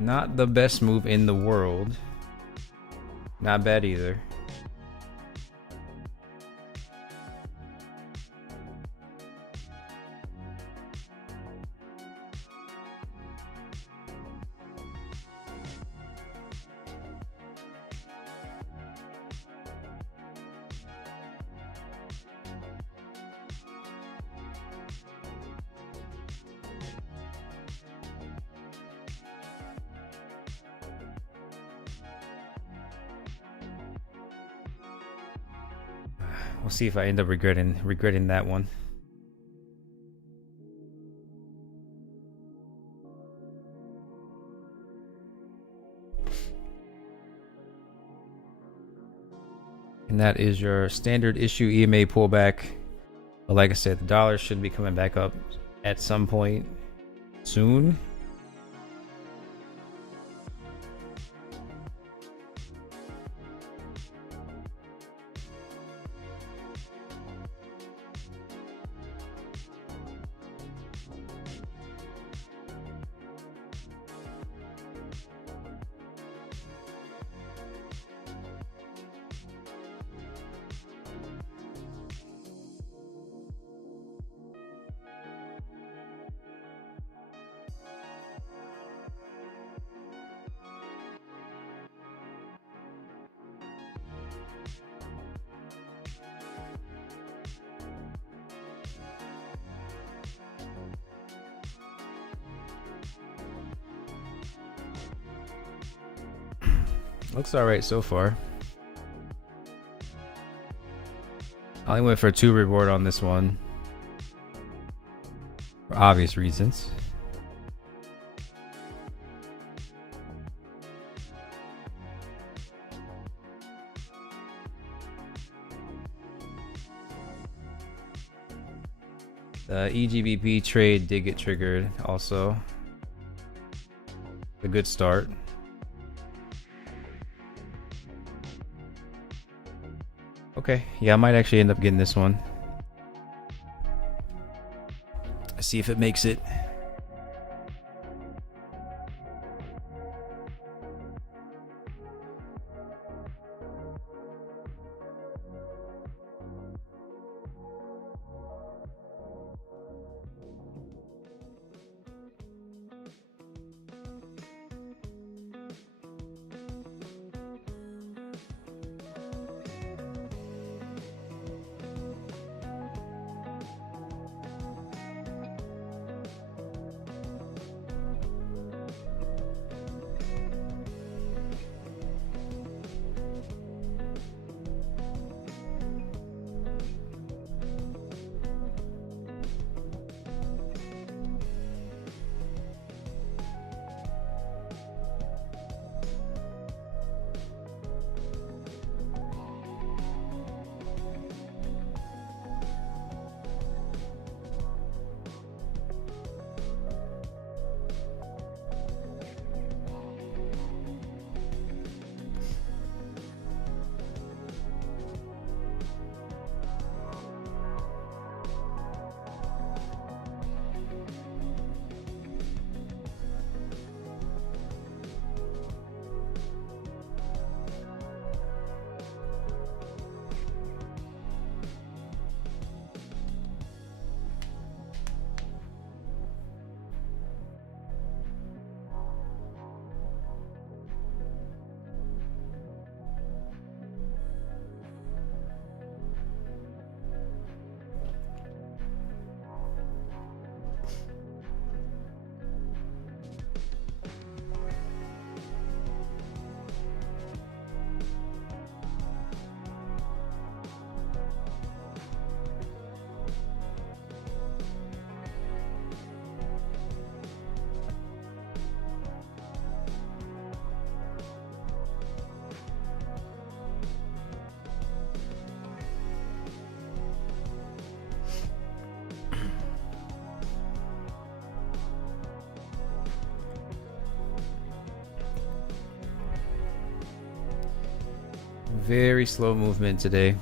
Not the best move in the world. Not bad either. We'll see if I end up regretting that one. And that is your standard issue EMA pullback. But like I said, the dollar should be coming back up at some point soon. Looks alright so far. I only went for 2 reward on this one. For obvious reasons. The EGBP trade did get triggered also. A good start. Okay, yeah, I might actually end up getting this one. Let's see if it makes it. Very slow movement today.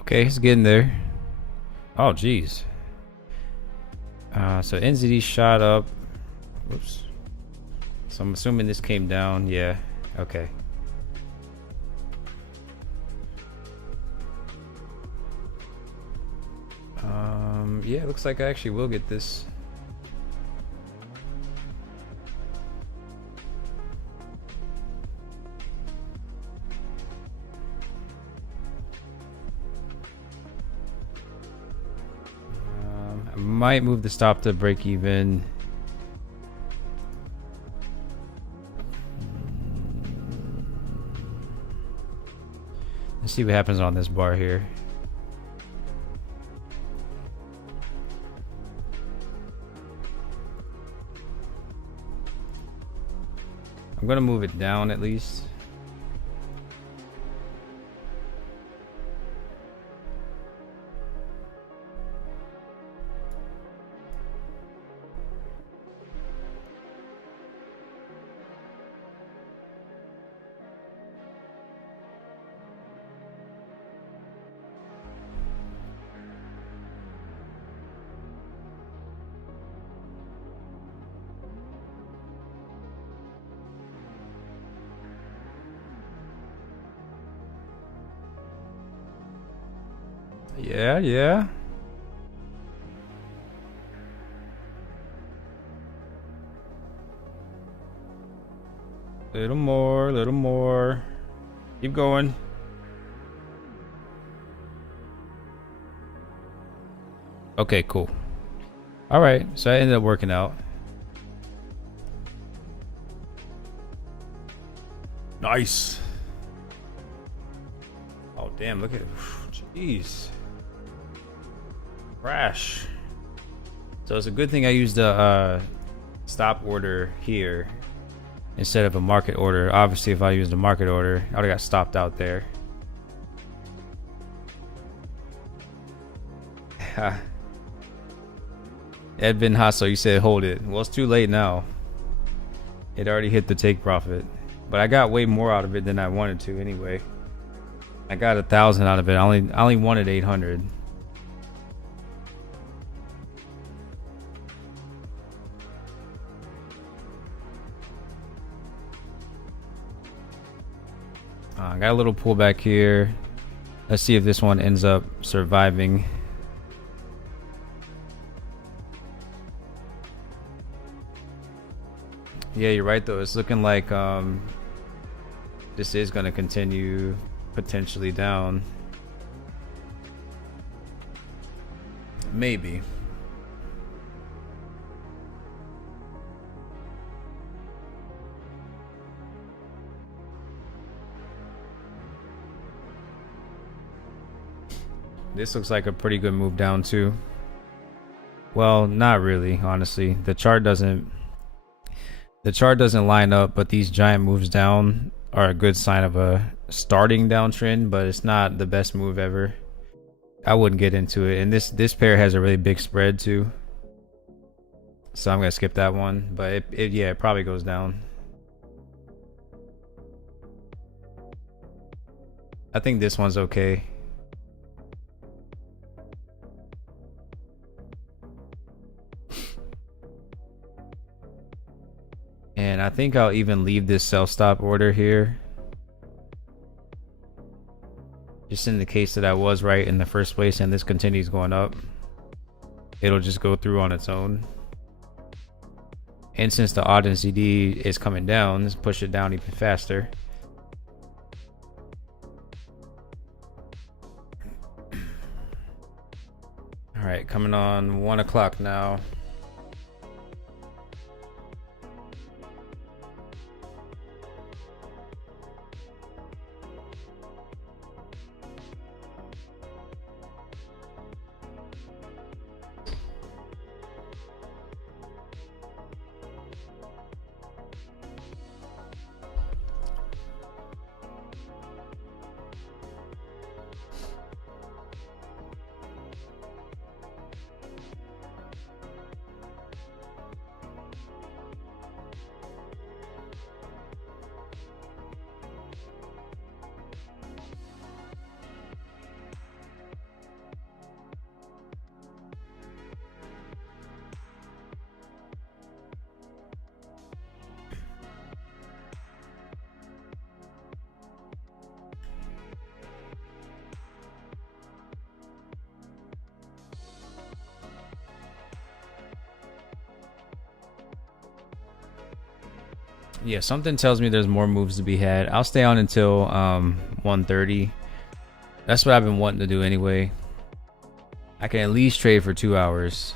Okay, it's getting there. Oh, geez. So NZD shot up. Whoops. So I'm assuming this came down. Yeah. Okay. Yeah, it looks like I actually will get this. I might move the stop to break even. Let's see what happens on this bar here. I'm gonna move it down at least. Yeah, yeah. Little more, little more. Keep going. Okay, cool. All right, so I ended up working out. Nice. Oh, damn, look at it. Jeez. Crash. So it's a good thing I used a stop order here instead of a market order. Obviously, if I used a market order, I would have got stopped out there. Edvin Hasso, you said hold it. Well, it's too late now. It already hit the take profit, but I got way more out of it than I wanted to anyway. I got 1,000 out of it. I only wanted 800. I got a little pullback here. Let's see if this one ends up surviving. Yeah, you're right though. It's looking like this is going to continue potentially down. Maybe. This looks like a pretty good move down too. Well, not really, honestly. The chart doesn't line up, but these giant moves down are a good sign of a starting downtrend, but it's not the best move ever. I wouldn't get into it. And this pair has a really big spread too. So I'm gonna skip that one, but it probably goes down. I think this one's okay. And I think I'll even leave this sell stop order here. Just in the case that I was right in the first place and this continues going up, it'll just go through on its own. And since the odd NCD is coming down, let's push it down even faster. right, coming on 1 o'clock now. Yeah, something tells me there's more moves to be had. I'll stay on until 1:30. That's what I've been wanting to do anyway. I can at least trade for 2 hours.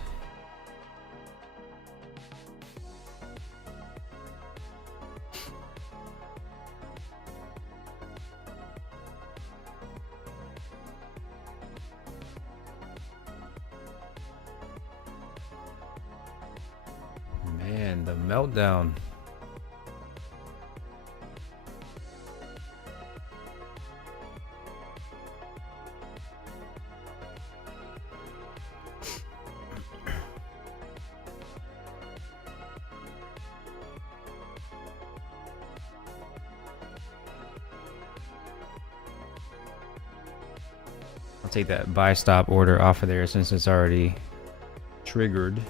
Man, the meltdown. I'll take that buy stop order off of there since it's already triggered.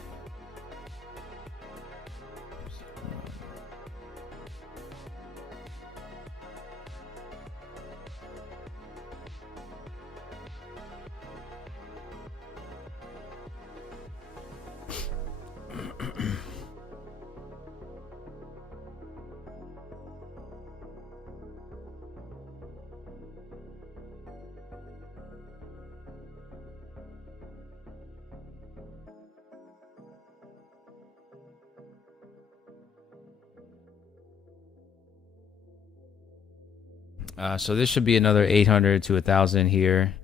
So this should be another 800 to 1,000 here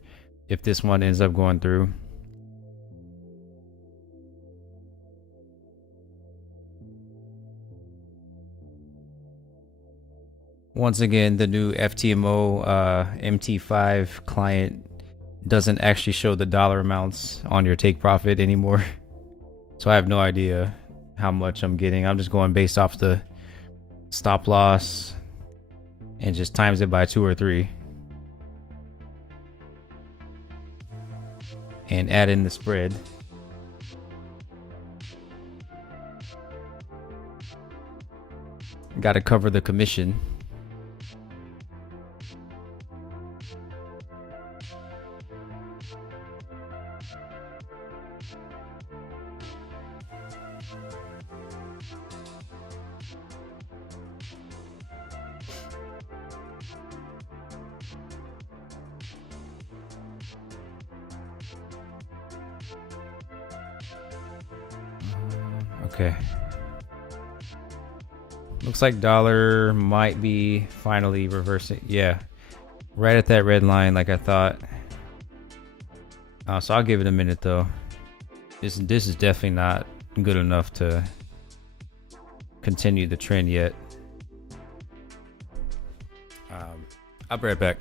if this one ends up going through. Once again, the new FTMO MT5 client doesn't actually show the dollar amounts on your take profit anymore. So I have no idea how much I'm getting. I'm just going based off the stop loss and just times it by 2 or 3 and add in the spread. Got to cover the commission. Okay. Looks like dollar might be finally reversing. Yeah. Right at that red line like I thought. So I'll give it a minute though. This is definitely not good enough to continue the trend yet. I'll be right back.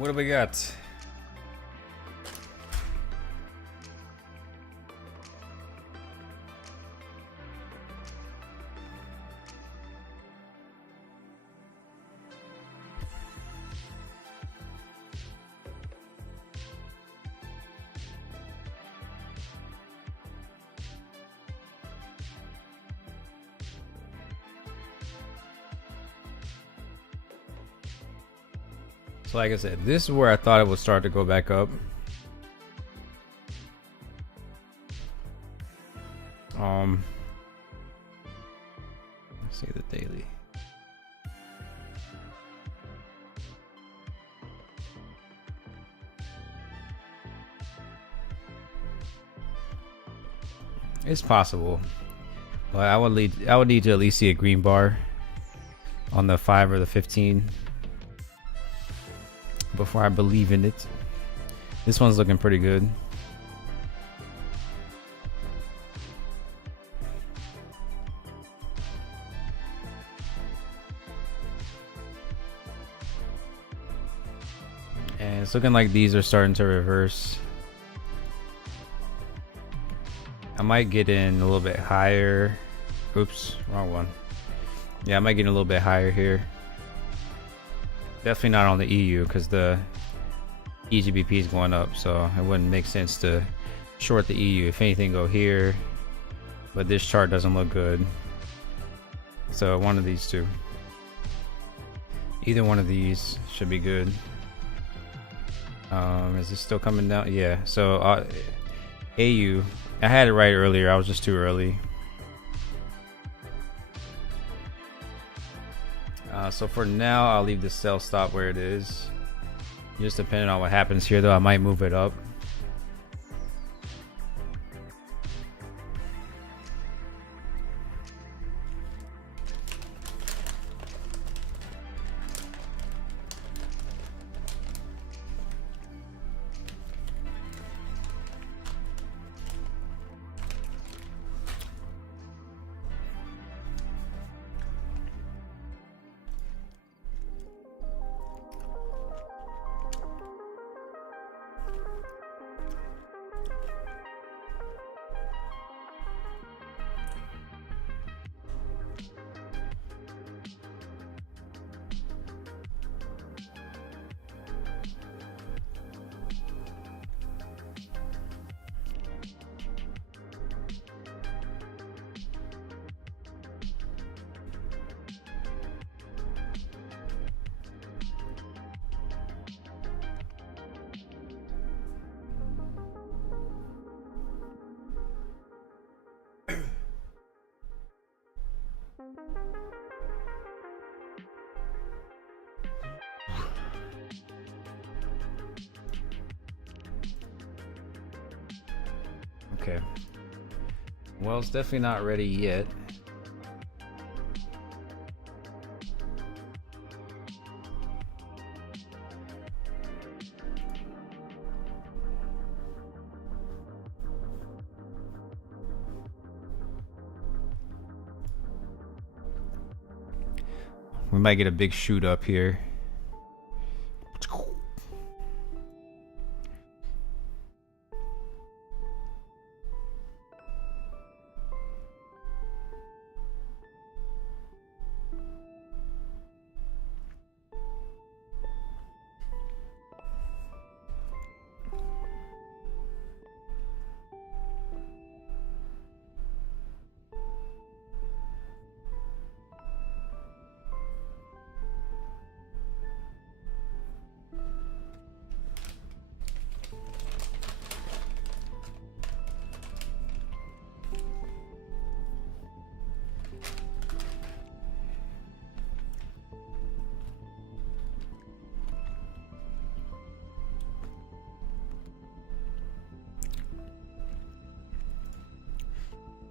What do we got? So like I said, this is where I thought it would start to go back up. Let's see the daily. It's possible, but I would need to at least see a green bar on the 5 or the 15 before I believe in it. This one's looking pretty good. And it's looking like these are starting to reverse. I might get in a little bit higher. Oops, wrong one. Yeah, I might get in a little bit higher here. Definitely not on the EU because the EGBP is going up, so it wouldn't make sense to short the EU. If anything, go here. But this chart doesn't look good. So one of these two. Either one of these should be good. Is this still coming down? Yeah. So AU, I had it right earlier. I was just too early. So for now, I'll leave the sell stop where it is. Just depending on what happens here, though, I might move it up. Okay. Well, it's definitely not ready yet. We might get a big shoot up here.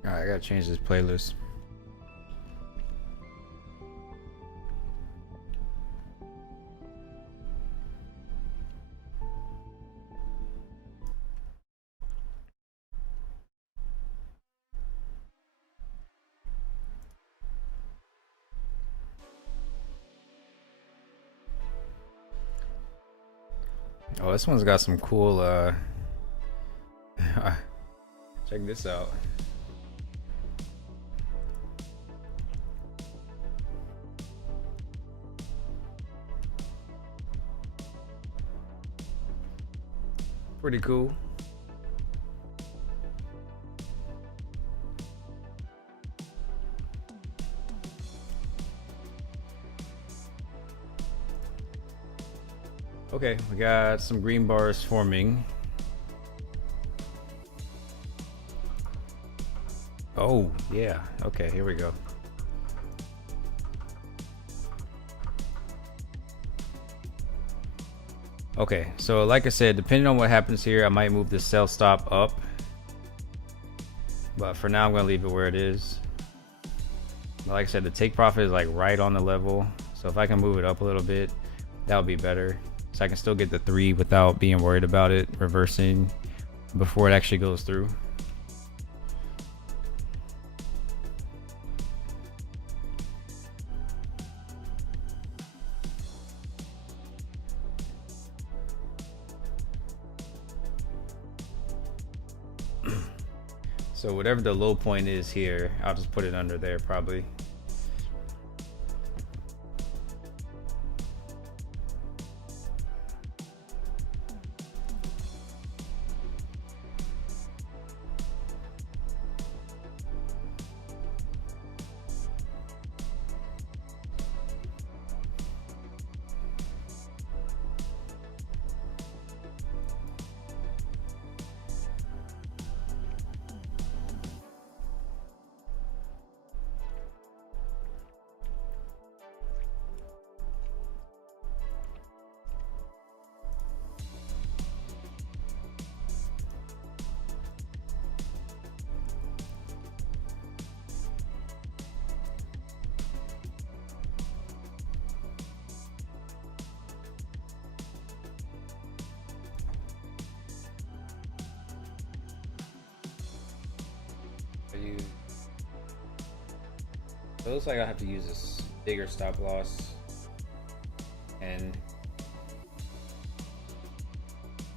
Alright, I gotta change this playlist. Oh, this one's got some cool check this out. Pretty cool. Okay, we got some green bars forming. Oh, yeah. Okay, here we go. Okay, so like I said, depending on what happens here, I might move the sell stop up. But for now, I'm going to leave it where it is. But like I said, the take profit is like right on the level. So if I can move it up a little bit, that would be better. So I can still get the 3 without being worried about it reversing before it actually goes through. So whatever the low point is here, I'll just put it under there probably. So it looks like I have to use this bigger stop loss, and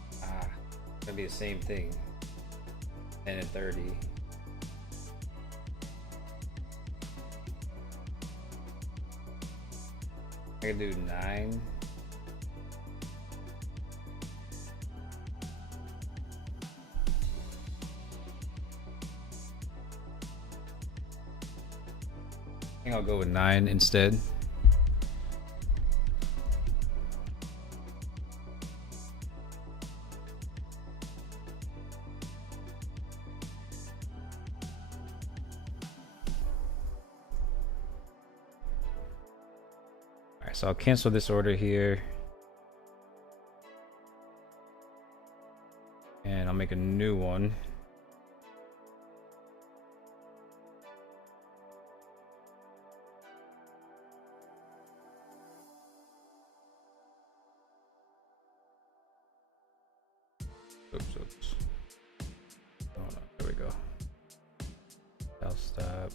it's gonna be the same thing. 10 and 30. I can do 9. I think I'll go with 9 instead. Alright, so I'll cancel this order here. And I'll make a new one. Oops. Hold on, there we go. I'll stop.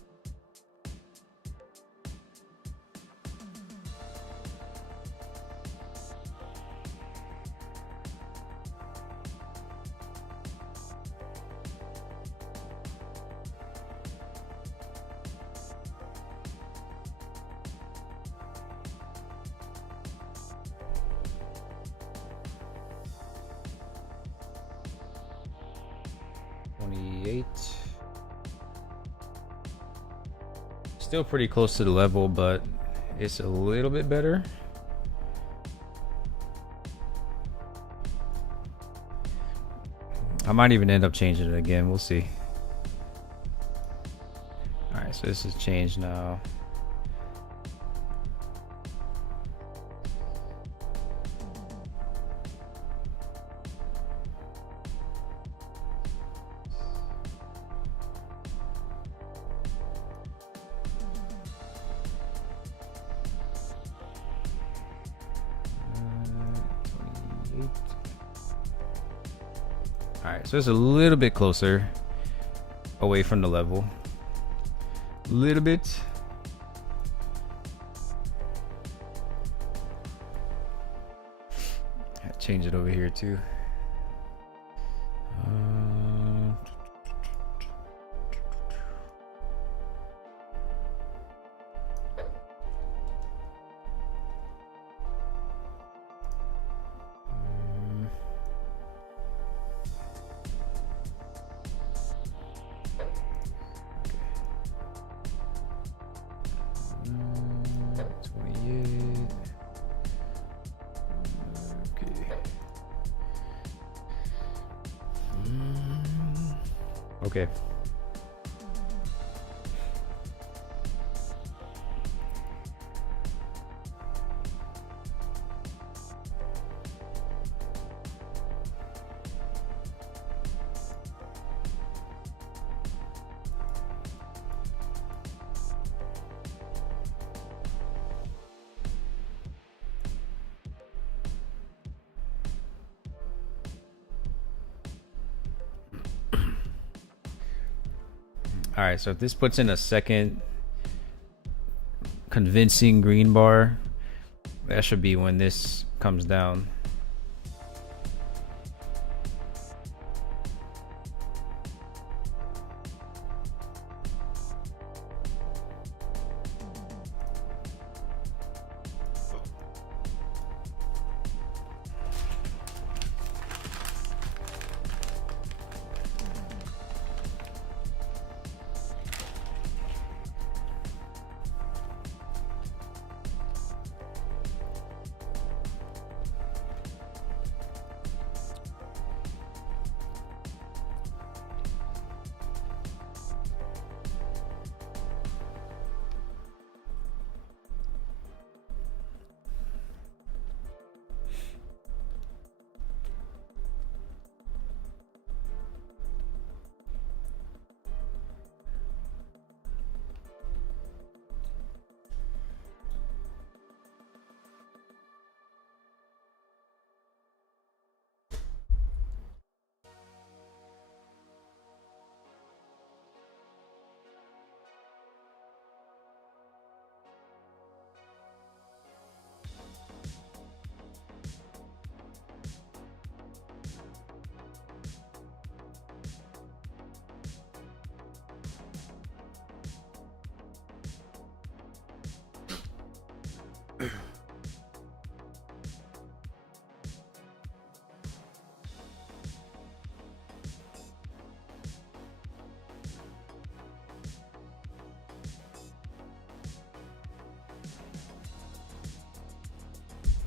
Still pretty close to the level, but it's a little bit better. I might even end up changing it again. We'll see. All right, so this is changed now. Alright, so it's a little bit closer away from the level. A little bit. change it over here too. Okay. All right, so if this puts in a second convincing green bar, that should be when this comes down.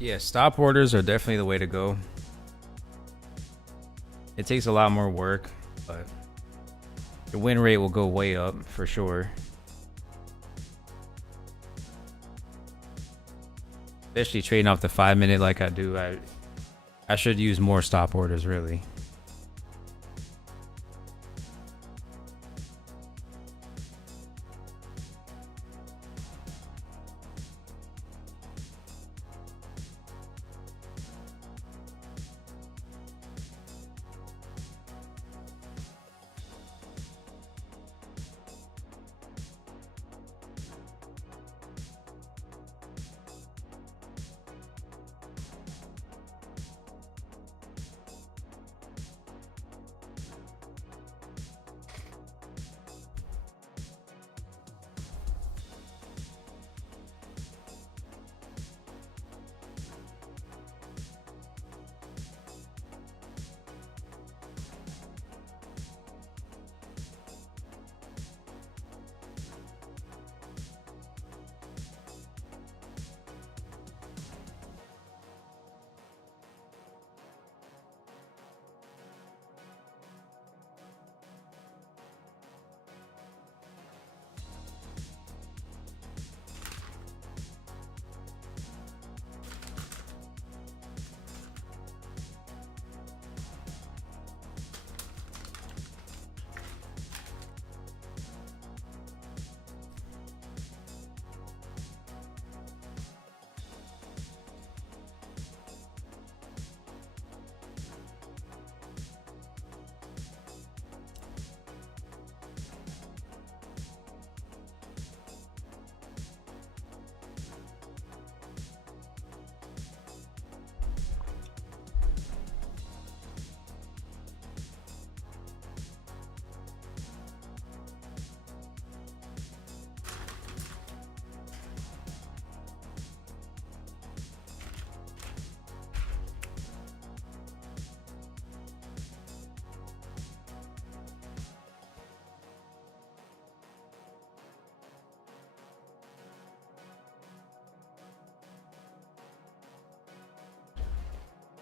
Yeah, stop orders are definitely the way to go. It takes a lot more work, but the win rate will go way up for sure. Especially trading off the 5-minute like I do. I should use more stop orders really.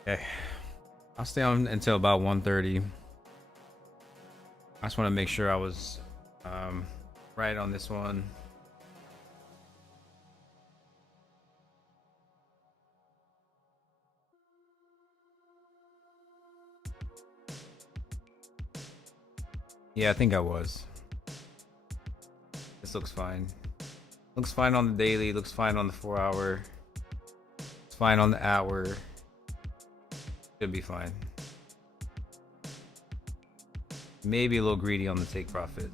Okay, I'll stay on until about 1:30. I just want to make sure I was right on this one. Yeah, I think I was. This looks fine. Looks fine on the daily. Looks fine on the 4-hour. It's fine on the hour. Should be fine. Maybe a little greedy on the take profit.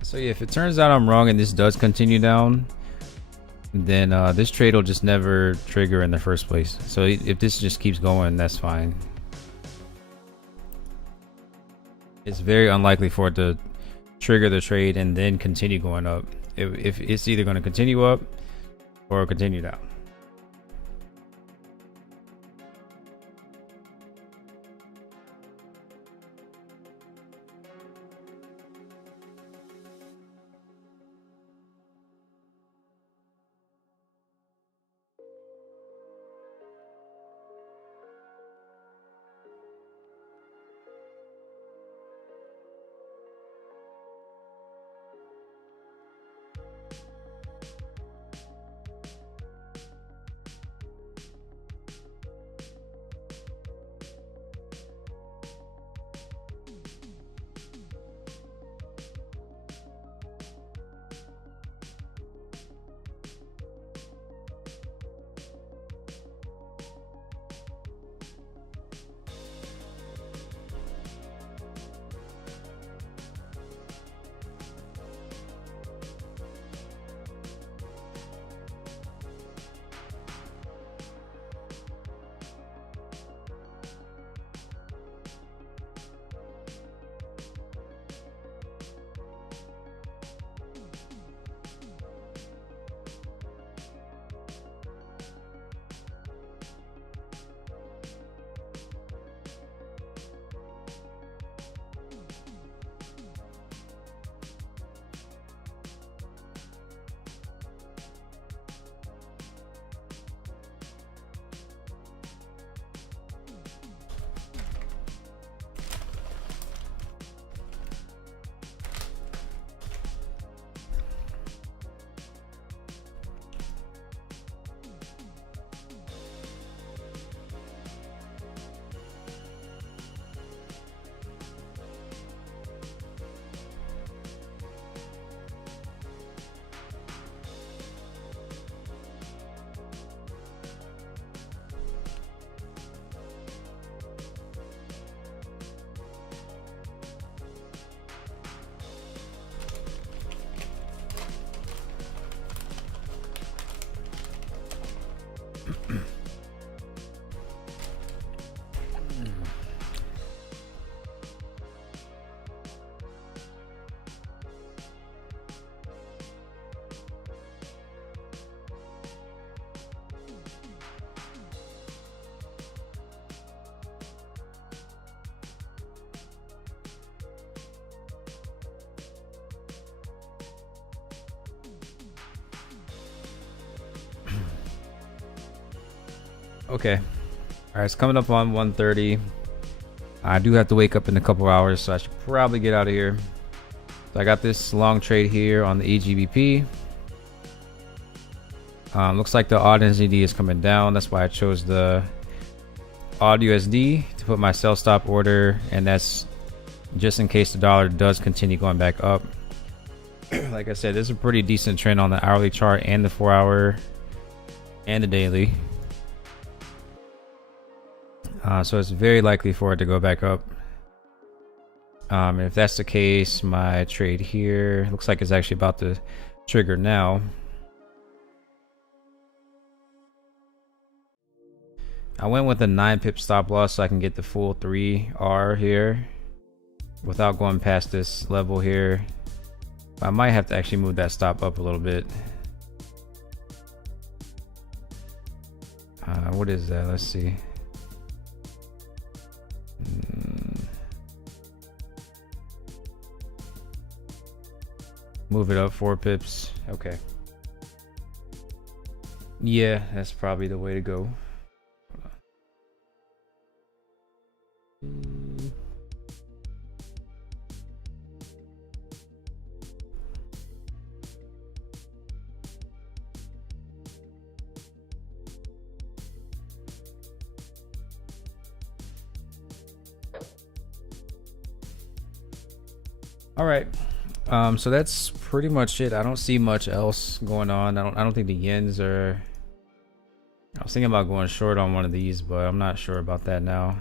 So yeah, if it turns out I'm wrong and this does continue down, then this trade will just never trigger in the first place. So if this just keeps going, that's fine. It's very unlikely for it to trigger the trade and then continue going up. If it's either going to continue up or continue down. Okay. All right, it's coming up on 1:30. I do have to wake up in a couple hours, so I should probably get out of here. So I got this long trade here on the EGBP. Looks like the odd NZD is coming down. That's why I chose the odd USD to put my sell stop order, and that's just in case the dollar does continue going back up. Like I said, there's a pretty decent trend on the hourly chart and the 4-hour and the daily. So it's very likely for it to go back up. And if that's the case, my trade here looks like it's actually about to trigger now. I went with a 9 pip stop loss so I can get the full 3R here without going past this level here. I might have to actually move that stop up a little bit. What is that? Let's see. Move it up 4 pips. Okay. Yeah, that's probably the way to go. All right. So that's pretty much it. I don't see much else going on. I don't think the yens are. I was thinking about going short on one of these, but I'm not sure about that now.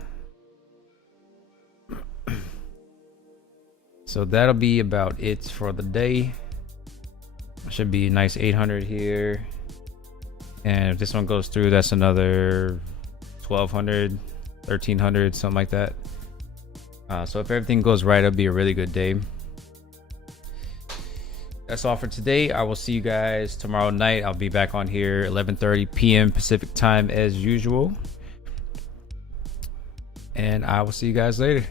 So that'll be about it for the day. Should be a nice 800 here, and if this one goes through, that's another 1200, 1300, something like that. So if everything goes right, it'll be a really good day. That's all for today. I will see you guys tomorrow night. I'll be back on here 11:30 p.m. Pacific time as usual. And I will see you guys later.